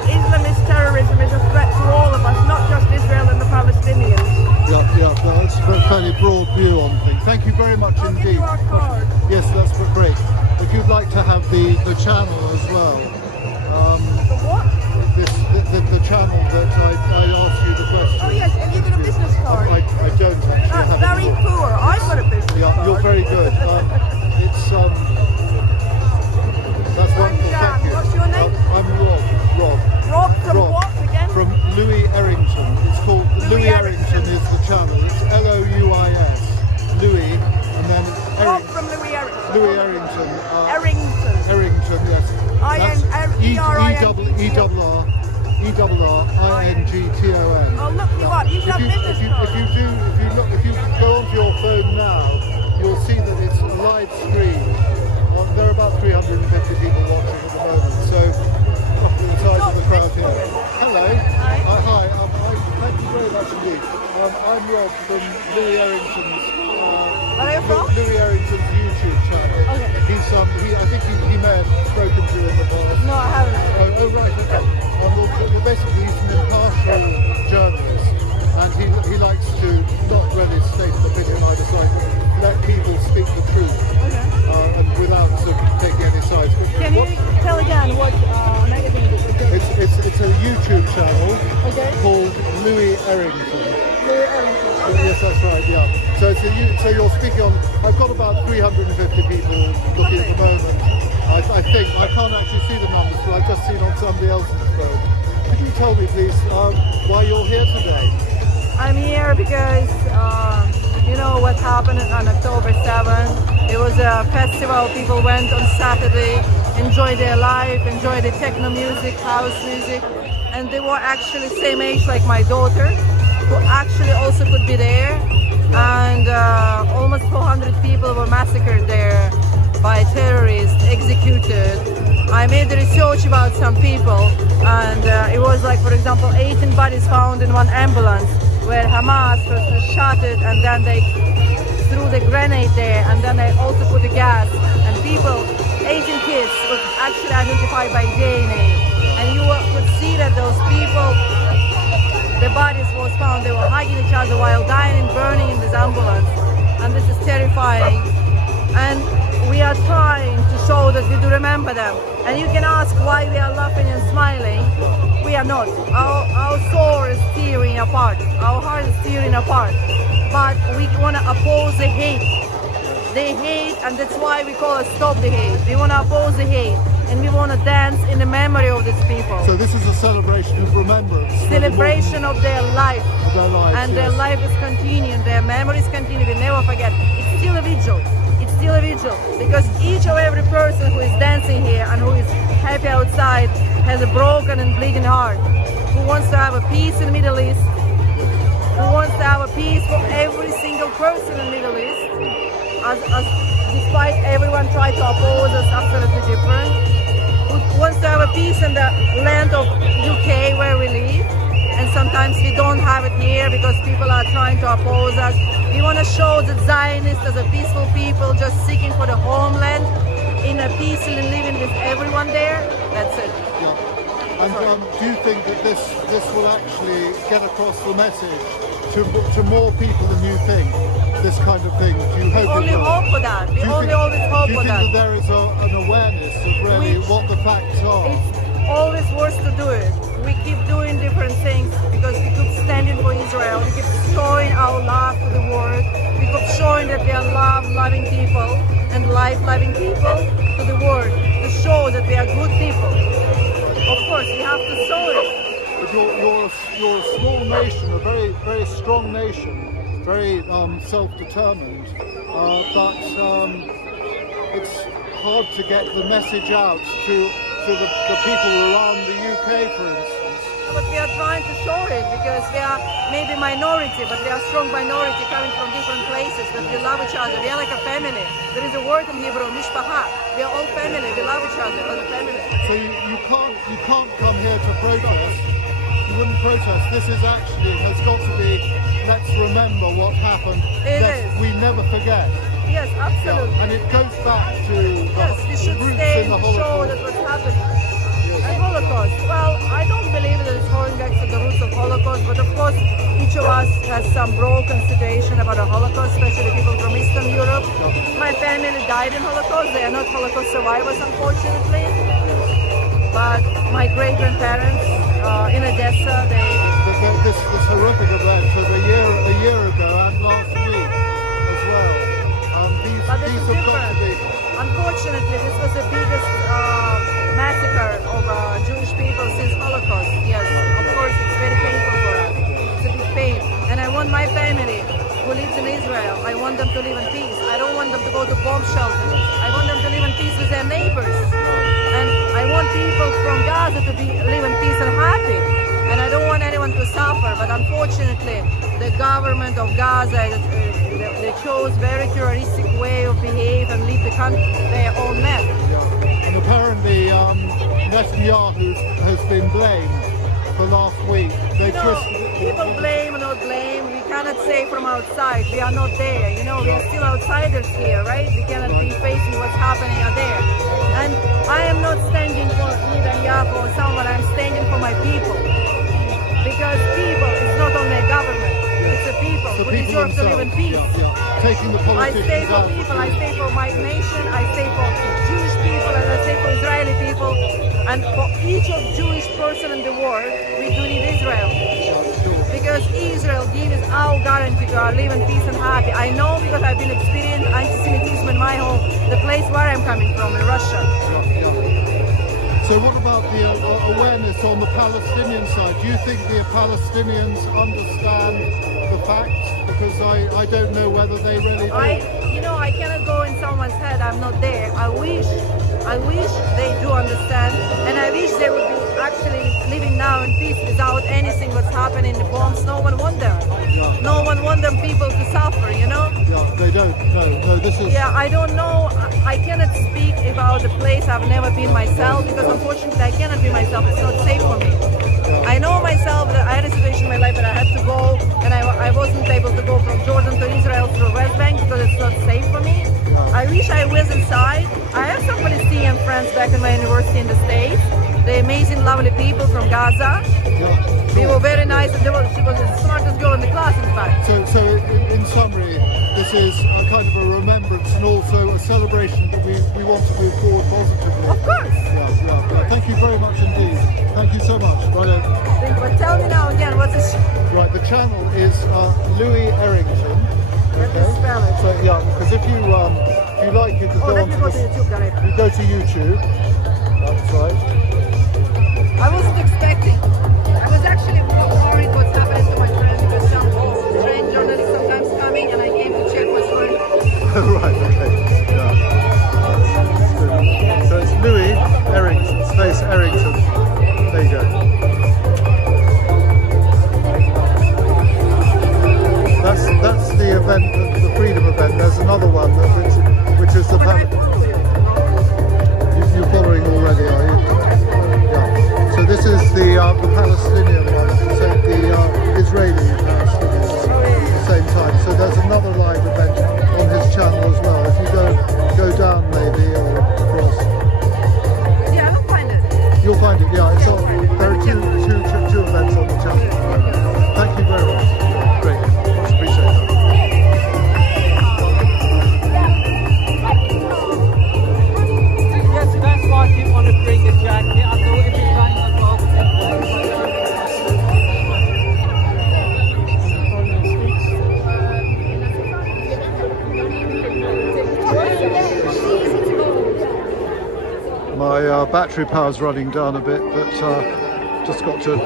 Islamist terrorism is a threat to all of us, not just Israel and the Palestinians. Yeah, that's a fairly broad view on things. Thank you very much indeed. Give you our card. Yes, that's great. If you'd like to have the channel as well. The what? The channel that I asked you the question. Oh yes, have you got a business card? I don't actually. That's very poor. I've got a business card. You're very good. It's that's wonderful. Thank you. What's your name? I'm Rob. Rob from what again? From Louis Errington. It's called Louis Errington is the channel. It's Louis, Louis, and then Rob from Louis Errington. Louis Errington. Errington, yes. E-R-R-I-N-G-T-O-N. I'll look you up. You should have business cards. If you go onto your phone now, you'll see that it's a live stream. There are about 350 people watching at the moment, so roughly the size of the crowd here. Hello. Hi. Hi. Thank you very much indeed. I'm Rob from Louis Errington's. Where are you from? Louis Errington's YouTube channel. Okay. I think he may have spoken to you in the past. No, I haven't. Oh right, okay. Well, basically he's an impartial journalist, and he likes to not really state an opinion either side, but let people speak the truth, and without sort of taking any sides. Can you tell again what magazine it is? It's a YouTube channel called Louis Errington. Louis Errington. Yes, that's right. Yeah. So you're speaking on. I've got about 350 people looking at the moment. I think I can't actually see the numbers, but I've just seen on somebody else's phone. Could you tell me, please, why you're here today? I'm here because you know what happened on October 7th. It was a festival. People went on Saturday, enjoyed their life, enjoyed the techno music, house music, and they were actually same age like my daughter. who actually also could be there. And almost 400 people were massacred there by terrorists, executed. I made the research about some people, and it was like, for example, 18 bodies found in one ambulance where Hamas was shot it, and then they threw the grenade there, and then they also put the gas, and people, 18 kids, was actually identified by DNA. And you could see that those people, the bodies was found, they were hugging each other while dying and burning in this ambulance. And this is terrifying. And we are trying to show that we do remember them. And you can ask why we are laughing and smiling. We are not. Our soul is tearing apart. Our heart is tearing apart. But we want to oppose the hate. They hate, and that's why we call it Stop the Hate. We want to oppose the hate, and we want to dance in the memory of these people. So this is a celebration of remembrance. Celebration of their life. Of their lives, and yes. their life is continuing, their memories continue, we never forget. It's still a vigil. It's still a vigil, because each and every person who is dancing here and who is happy outside has a broken and bleeding heart, who wants to have a peace in the Middle East, who wants to have a peace for every single person in the Middle East. As despite everyone trying to oppose us, absolutely different. Who wants to have a peace in the land of UK where we live, and sometimes we don't have it here because people are trying to oppose us. We want to show that Zionists as a peaceful people just seeking for the homeland in a peacefully living with everyone there. That's it. Yeah. And do you think that this will actually get across the message to more people than you think? This kind of thing? Do you hope we only hope for that. We only always hope for that. Do you think that there is an awareness of really what the facts are? It's always worth to do it. We keep doing different things because we keep standing for Israel. We keep showing our love to the world. We keep showing that we are love-loving people and life-loving people to the world, to show that we are good people. Of course, we have to show it. But you're a small nation, a very, very strong nation. Very self-determined, but it's hard to get the message out to the people around the UK, for instance. But we are trying to show it because we are maybe minority, but we are strong minority coming from different places, but we love each other. We are like a family. There is a word in Hebrew, mishpacha. We are all family. We love each other as a family. So you can't come here to protest. You wouldn't protest. This is actually has got to be. Let's remember what happened. We never forget. Yes, absolutely. Yeah. And it goes back to we should stay and show that what's happening. Yes. And Holocaust. Well, I don't believe that it's going back to the roots of Holocaust, but of course each of us has some broken situation about the Holocaust, especially people from Eastern Europe. My family died in Holocaust. They are not Holocaust survivors, unfortunately. But my great-grandparents in Odessa, this horrific event of a year ago and last week as well. These have got to be. Unfortunately, this was the biggest massacre of Jewish people since Holocaust. Yes, of course, it's very painful for us. It's a big pain, and I want my family who lives in Israel. I want them to live in peace. I don't want them to go to bomb shelters. I want them to live in peace with their neighbors. And I want people from Gaza to live in peace and happy. And I don't want anyone to suffer. But unfortunately, the government of Gaza, they chose very terroristic way of behave and lead the country their own mess. And apparently, Netanyahu has been blamed for last week. People blame or not blame. We cannot say from outside. We are not there. We are still outsiders here, right? We cannot be facing what's happening out there. And I am not standing for Netanyahu or someone. I'm standing for my people. Because people is not only a government. It's the people who deserve to live in peace. Taking the politicians I stay for people. I stay for my nation. I stay for Jewish people, and I stay for Israeli people. And for each of Jewish person in the world, we do need Israel. Because Israel gives our guarantee to our live in peace and happy. I know because I've been experiencing anti-Semitism in my home, the place where I'm coming from, in Russia. So what about the awareness on the Palestinian side? Do you think the Palestinians understand the facts? Because I don't know whether they really do. I cannot go in someone's head. I'm not there. I wish they do understand, and I wish they would be actually living now now in peace without anything what's happening, the bombs. No one want them. No one want them people to suffer, you know? Yeah, they don't. No, this is... Yeah, I don't know. I cannot speak about the place. I've never been myself because unfortunately I cannot be myself. It's not safe for me. I know myself that I had a situation in my life that I had to go and I wasn't able to go from Jordan to Israel through West Bank because it's not safe for me. I wish I was inside. I have some Palestinian friends back in my university in the States. They're amazing, lovely people from Gaza. They were very nice. She was the smartest girl in the class, in fact. So in summary, this is a kind of a remembrance and also a celebration that we want to move forward positively. Of course. Yeah. Thank you very much indeed. Thank you so much. Right. But tell me now again, what's this? Right, the channel is Louis Errington. Okay. So yeah, because if you like it, Let me go to YouTube directly. You go to YouTube. That's right. I wasn't expecting. I was actually worried what's happening to my friends because some strange journalists sometimes coming and I came to check what's going on. Right, okay. Yeah. That's good. So it's Louis Errington, Space Errington. There you go. That's the event, the freedom event. There's another one which is the you're following already, are you? Yeah. So this is the Palestinian one, so the Israeli Palestinian at the same time. So there's another live event on his channel as well. If you go down maybe or across. Yeah, I'll find it. You'll find it. Yeah, it's on. There are two events on the channel. Thank you very much. Great. Much appreciate that. Yes, that's why I didn't want to bring a jacket. I thought if it rained as well. My battery power's running down a bit, but just got to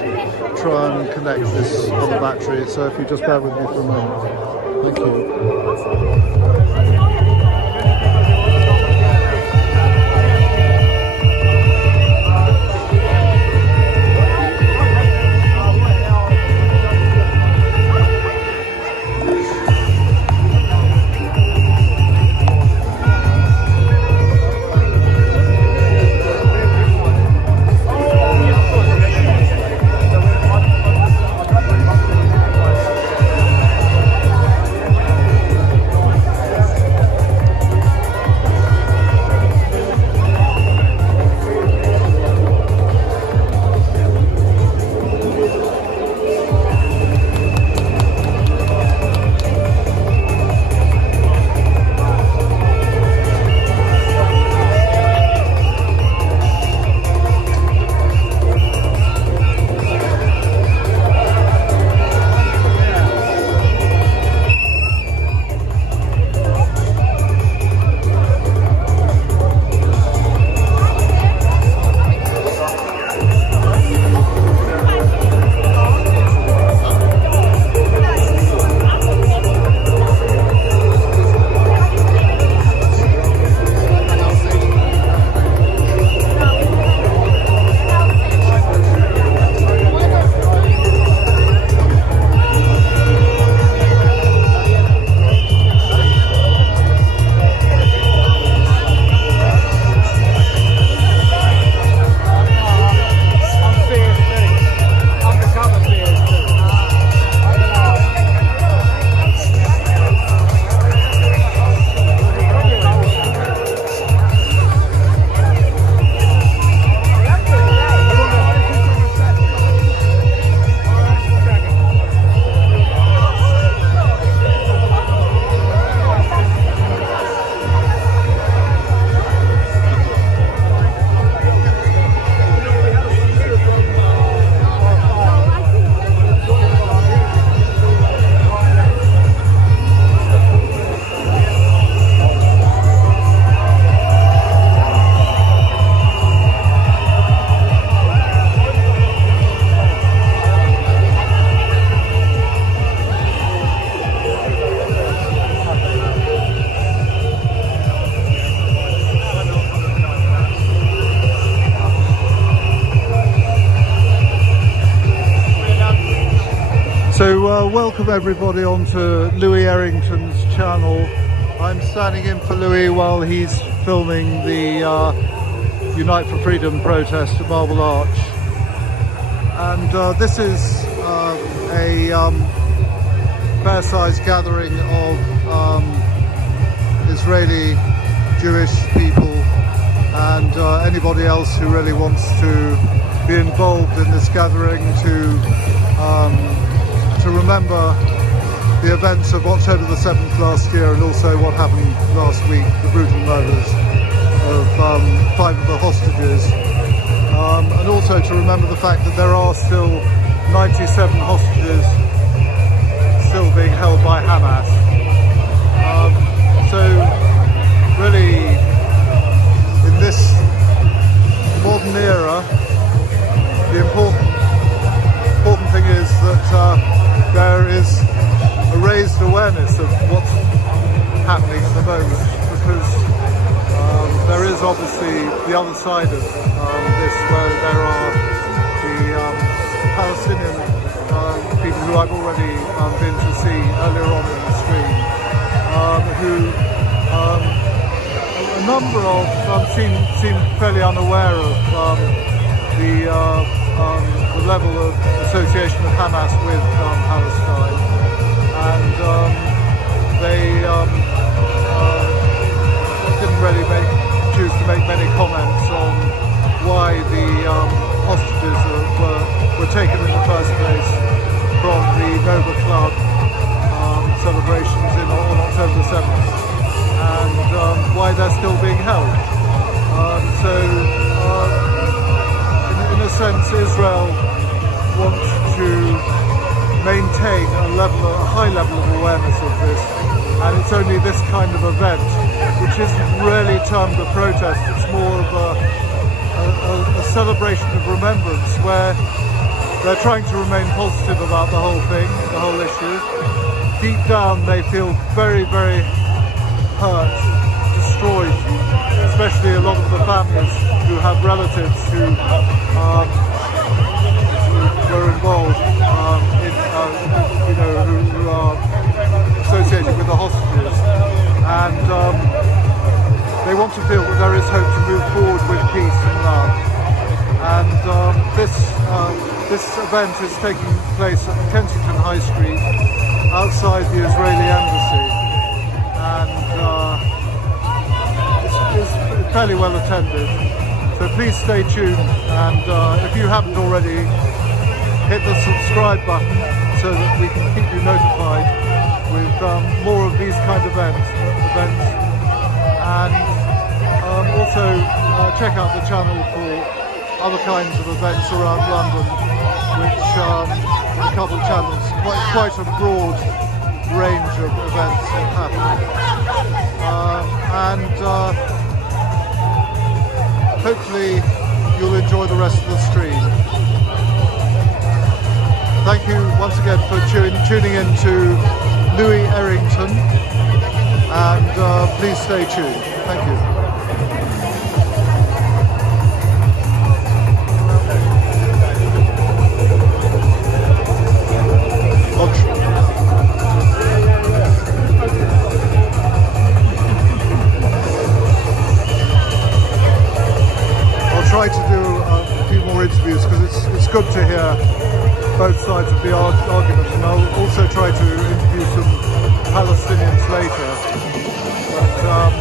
try and connect this on the battery. So if you just bear with me for a moment. Thank you. So welcome everybody onto Louis Errington's channel. I'm standing in for Louis while he's filming the Unite for Freedom protest at Marble Arch. And this is a fair-sized gathering of Israeli Jewish people and anybody else who really wants to be involved in this gathering to remember the events of October the 7th last year, and also what happened last week, the brutal murders of 5 of the hostages, and also to remember the fact that there are still 97 hostages still being held by Hamas. So really, in this modern era, the important thing is that there is a raised awareness of what's happening at the moment, because there is obviously the other side of this, where there are the Palestinian people who I've already been to see earlier on in the stream, who a number of seem fairly unaware of the level of association of Hamas with Palestine, and they didn't really choose to make many comments on why the hostages were taken in the first place from the Nova Club celebrations on October the 7th, and why they're still being held. In a sense, Israel wants to maintain a high level of awareness of this, and it's only this kind of event, which isn't really termed a protest, it's more of a celebration of remembrance, where they're trying to remain positive about the whole thing, the whole issue. Deep down they feel very, very hurt, destroyed, especially a lot of the families who have relatives who were involved who are associated with the hostages, and they want to feel that there is hope to move forward with peace and love. And this event is taking place at Kensington High Street outside the Israeli embassy, and it's fairly well attended. So please stay tuned, and if you haven't already, hit the subscribe button so that we can keep you notified with more of these kind of events. And also check out the channel for other kinds of events around London, which a couple of channels, quite a broad range of events happening. And hopefully you'll enjoy the rest of the stream. Thank you once again for tuning in to Louis Errington, and please stay tuned. Thank you. I'll try to do a few more interviews, because it's good to hear both sides of the argument, and I'll also try to interview some Palestinians later. But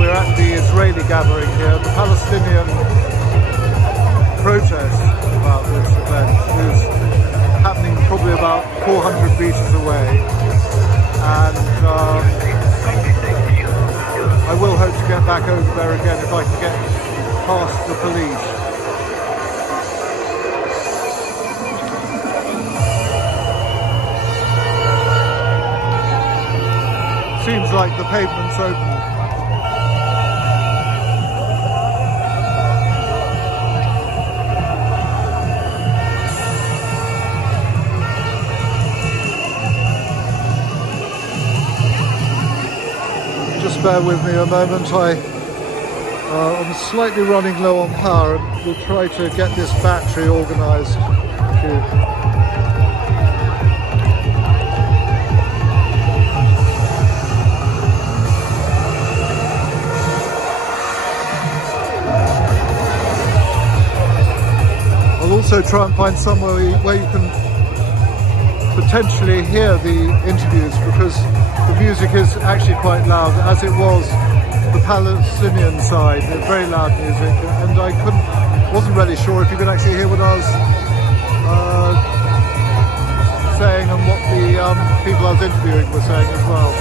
we're at the Israeli gathering here. The Palestinian protest about this event is happening probably about 400 meters away, and I will hope to get back over there again if I can get past the police. Seems like the pavement's open. Just bear with me a moment. I I'm slightly running low on power, and we'll try to get this battery organised. I'll also try and find somewhere where you can potentially hear the interviews, because the music is actually quite loud, as it was the Palestinian side. Very loud music, and I wasn't really sure if you could actually hear what I was saying and what the people I was interviewing were saying as well.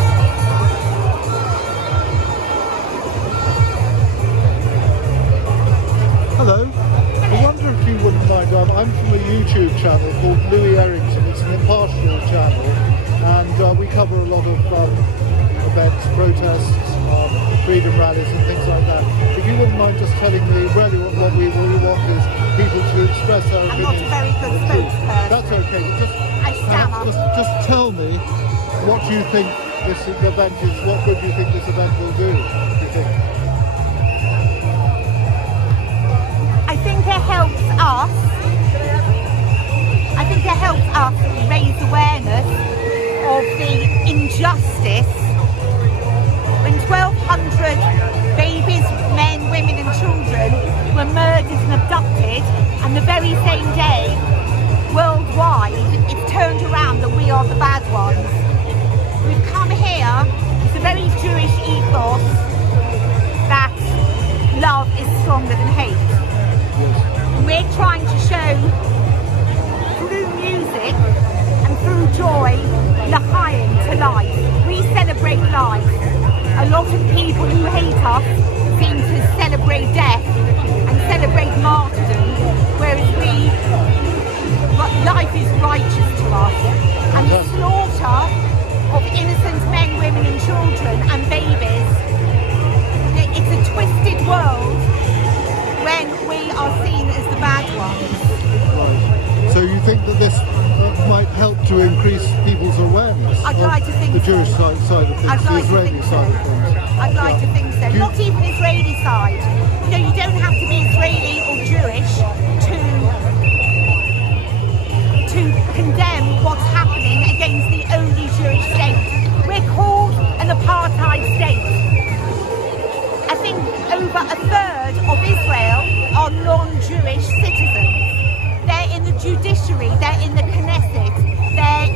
Hello. I wonder if you wouldn't mind, I'm from a YouTube channel called Louis Errington. It's an impartial channel, and we cover a lot of events, protests, freedom rallies and things like that. If you wouldn't mind just telling me really what we want is people to express their opinions. I'm not a very good spokesperson. That's okay. I stammer. Just tell me what you think this event is, what good you think this event will do, you think? I think it helps us. I think it helps us raise awareness of the injustice when 1,200 babies, men, women and children were murdered and abducted, and the very same day, worldwide, it's turned around that we are the bad ones. We've come here, it's a very Jewish ethos that love is stronger than hate. We're trying to show through music and through joy, l'chaim, to life. We celebrate life. A lot of people who hate us seem to celebrate death and celebrate martyrdom, whereas life is righteous to us. And the slaughter of innocent men, women and children and babies, it's a twisted world when we are seen as the bad ones. Right. So you think that this might help to increase people's awareness I'd like to think the so. Jewish side of things, I'd the like to Israeli think side so. of things? I'd like to think so. Not even Israeli side. You know, you don't have to be Israeli or Jewish to condemn what's happening against the only Jewish state. We're called an apartheid state. I think over a third of Israel are non-Jewish citizens. They're in the judiciary, they're in the Knesset, they're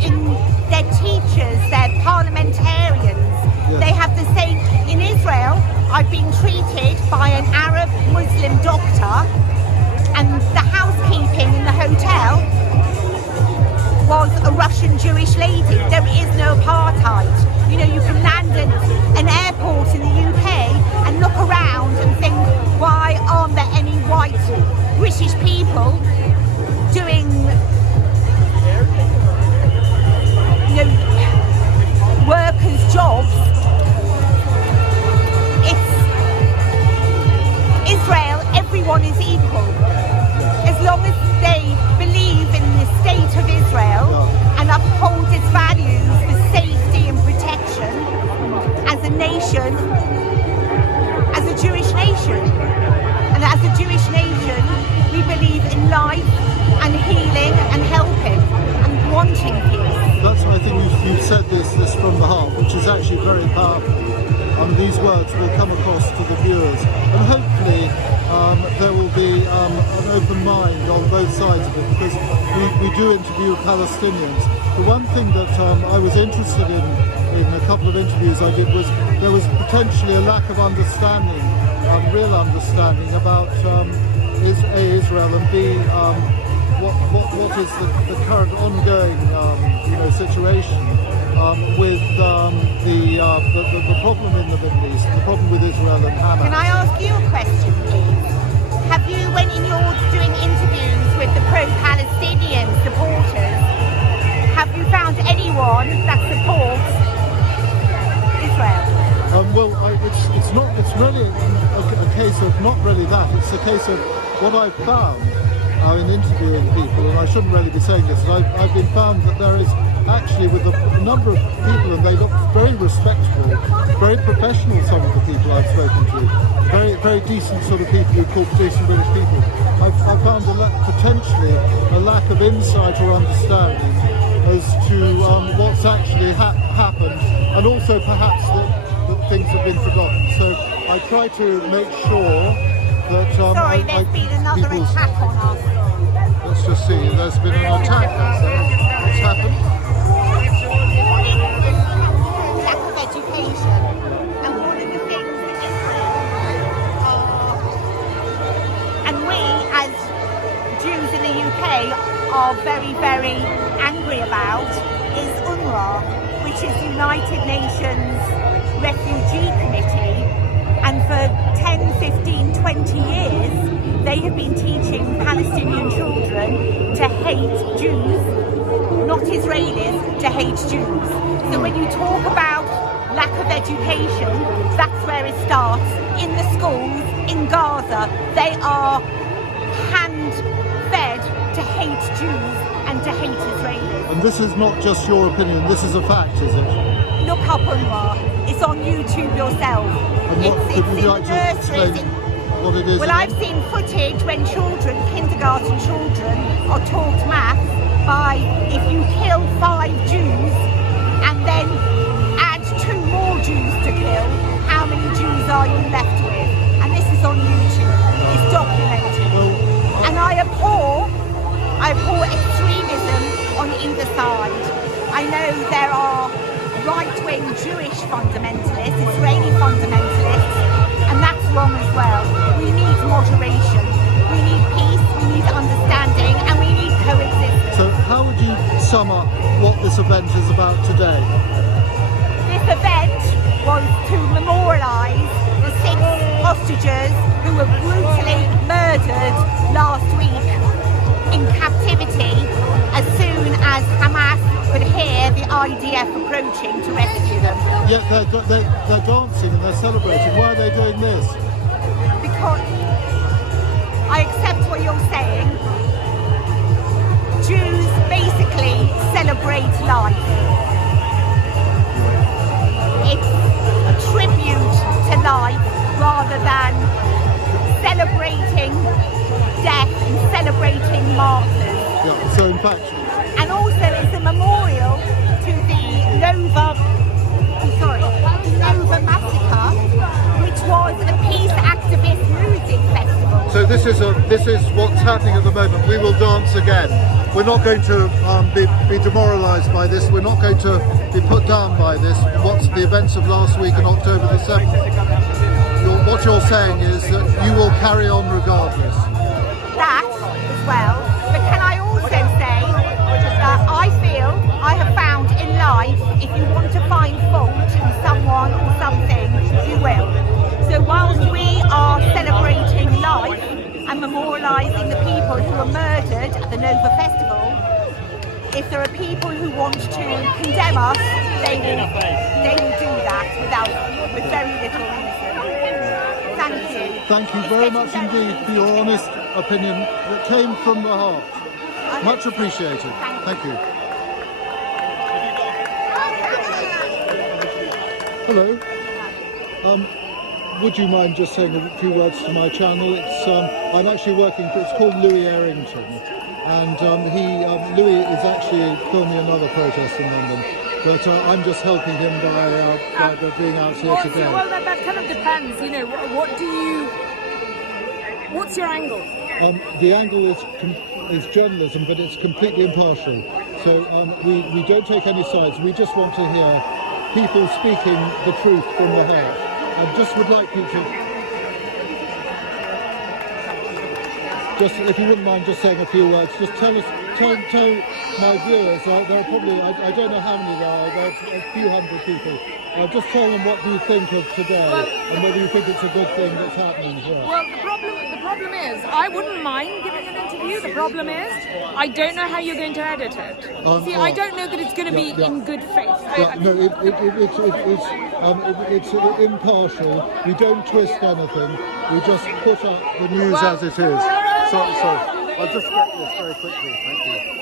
teachers, they're parliamentarians. Yes. They have the same. In Israel, I've been treated by an Arab Muslim doctor, and the housekeeping in the hotel was a Russian Jewish lady. There is no apartheid. You know, you can land at an airport in the UK and look around and think, why aren't there any white British people doing, you know, workers' jobs? It's Israel, everyone is equal. As long as they believe in the state of Israel and uphold its values for safety and protection as a nation, as a Jewish nation. And as a Jewish nation, we believe in life and healing and helping and wanting peace. That's, I think you've said this from the heart, which is actually very powerful. These words will come across to the viewers, and hopefully there will be an open mind on both sides of it, because we do interview Palestinians. The one thing that I was interested in a couple of interviews I did was there was potentially a lack of understanding, real understanding about Israel, and B, what is the current ongoing situation with the problem in the Middle East, the problem with Israel and Hamas. Can I ask you a question, please? Have you, when you're doing interviews with the pro-Palestinian supporters, have you found anyone that supports Israel? It's really a case of not really that. It's a case of what I've found in interviewing people, and I shouldn't really be saying this, but I've been found that there is actually with a number of people, and they look very respectable, very professional. Some of the people I've spoken to, very decent sort of people who call decent British people. I've found potentially a lack of insight or understanding as to what's actually happened, and also perhaps that things have been forgotten. So I try to make sure that Sorry, there's been another attack on us. Let's just see. There's been an attack. What's happened? Lack of education, and one of the things that Israel and we as Jews in the UK are very, very angry about is UNRWA, which is United Nations Refugee Committee, and for 10, 15, 20 years they have been teaching Palestinian children to hate Jews, not Israelis, to hate Jews. So when you talk about lack of education, that's where it starts. In the schools in Gaza, they are hand-fed to hate Jews and to hate Israelis. And this is not just your opinion, this is a fact, is it? Look up UNRWA. It's on YouTube yourself. It's in the nurseries. What it is? Well, I've seen footage when children, kindergarten children, are taught maths by if you kill 5 Jews and then add 2 more Jews to kill, how many Jews are you left with? And this is on YouTube. It's documented. And I abhor extremism on either side. I know there are right-wing Jewish fundamentalists, Israeli fundamentalists, and that's wrong as well. We need moderation, we need peace, we need understanding, and we need coexistence. So how would you sum up what this event is about today? This event was to memorialise the 6 hostages who were brutally murdered last week in captivity as soon as Hamas could hear the IDF approaching to rescue them. Yet they're dancing and they're celebrating. Why are they doing this? Because I accept what you're saying. Jews basically celebrate life. It's a tribute to life rather than celebrating death and celebrating martyrs. Yeah, so in fact... And also it's a memorial to the Nova massacre, which was a peace activist music festival. So this is what's happening at the moment. We will dance again. We're not going to be demoralised by this. We're not going to be put down by this. What's the events of last week on October the 7th? What you're saying is that you will carry on regardless. That as well. But can I also say that I feel I have found in life, if you want to find fault in someone or something, you will. So whilst we are celebrating life and memorialising the people who were murdered at the Nova Festival, if there are people who want to condemn us, they will do that with very little reason. Thank you. Thank you very much indeed for your honest opinion that came from the heart. Much appreciated. Thank you. Hello. Would you mind just saying a few words to my channel? It's I'm actually working for, it's called Louis Errington, and Louis is actually filming another protest in London, but I'm just helping him by being out here today. Well, that kind of depends. You know, what's your angle? The angle is journalism, but it's completely impartial. So we don't take any sides. We just want to hear people speaking the truth from the heart. I just would like you to, if you wouldn't mind just saying a few words, just tell my viewers, there are probably, I don't know how many there are a few hundred people. Just tell them what you think of today, and whether you think it's a good thing that's happening here. Well, the problem is, I wouldn't mind giving an interview. The problem is, I don't know how you're going to edit it. See, I don't know that it's going to be in good faith. No, it's impartial. We don't twist anything. We just put up the news as it is. Sorry. I'll just get this very quickly. Thank you.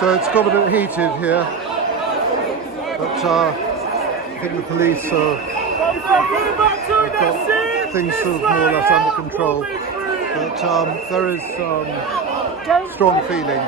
So it's got a bit heated here, but I think the police have got things sort of more or less under control. But there is strong feeling.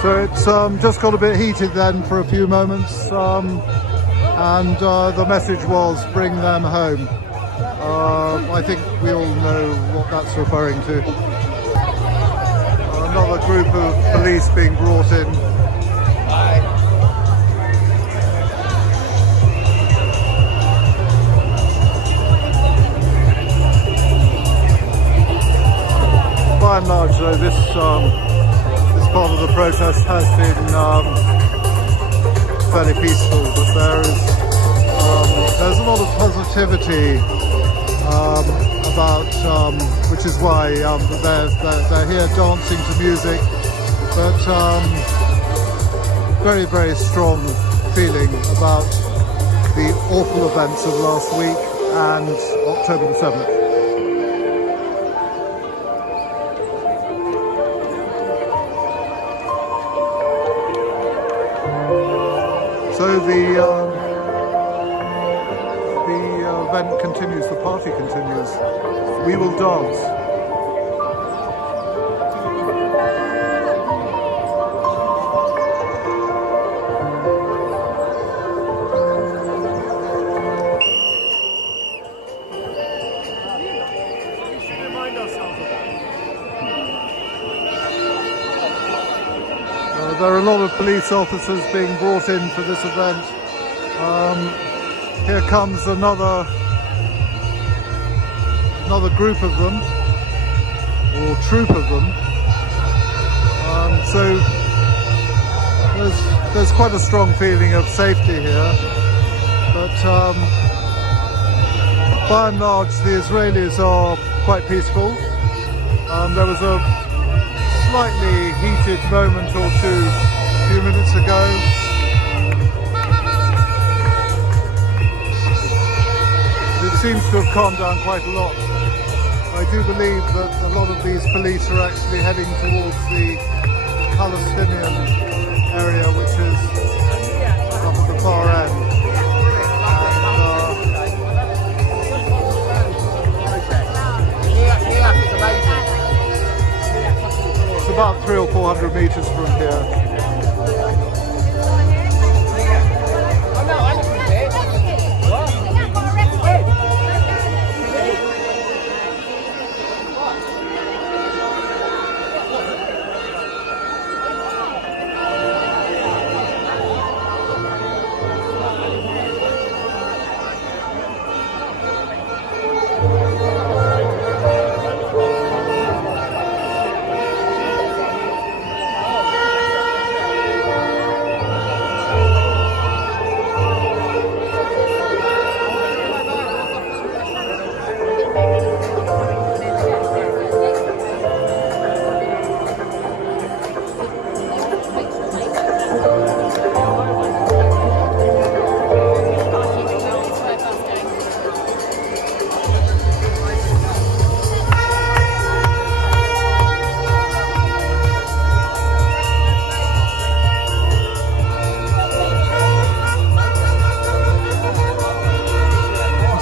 So it's just got a bit heated then for a few moments, and the message was bring them home. I think we all know what that's referring to. Another group of police being brought in. By and large though, this part of the protest has been fairly peaceful, but there's a lot of positivity about, which is why they're here dancing to music, but very, very strong feeling about the awful events of last week and October the 7th. So the event continues, the party continues. We will dance. there are a lot of police officers being brought in for this event. Here comes another group of them, or troop of them. So there's quite a strong feeling of safety here, but by and large the Israelis are quite peaceful. There was a slightly heated moment or two a few minutes ago. It seems to have calmed down quite a lot. I do believe that a lot of these police are actually heading towards the Palestinian area, which is up at the far end. It's about 300 or 400 meters from here.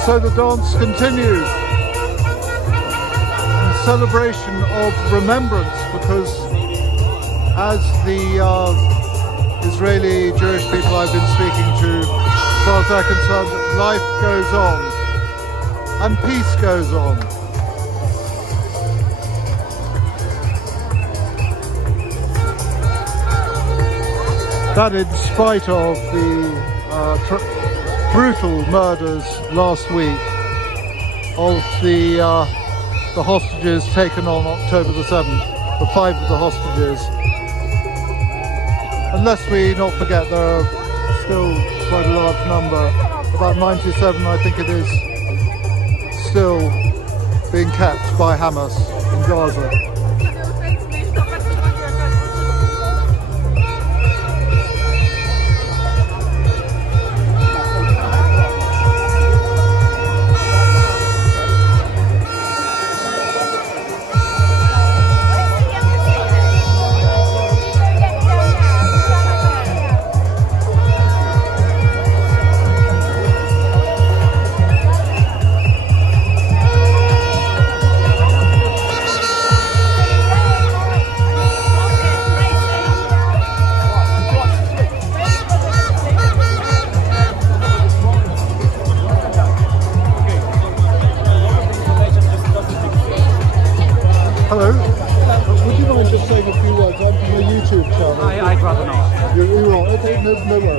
So the dance continues in celebration of remembrance, because as the Israeli Jewish people I've been speaking to, as far as they're concerned, life goes on and peace goes on. That in spite of the brutal murders last week of the hostages taken on October the 7th, the 5 of the hostages. And lest we not forget, there are still quite a large number, about 97 I think it is, still being kept by Hamas in Gaza. Hello. Would you mind just saying a few words? I'm from a YouTube channel. I'd rather not. You're right. Okay, no worries.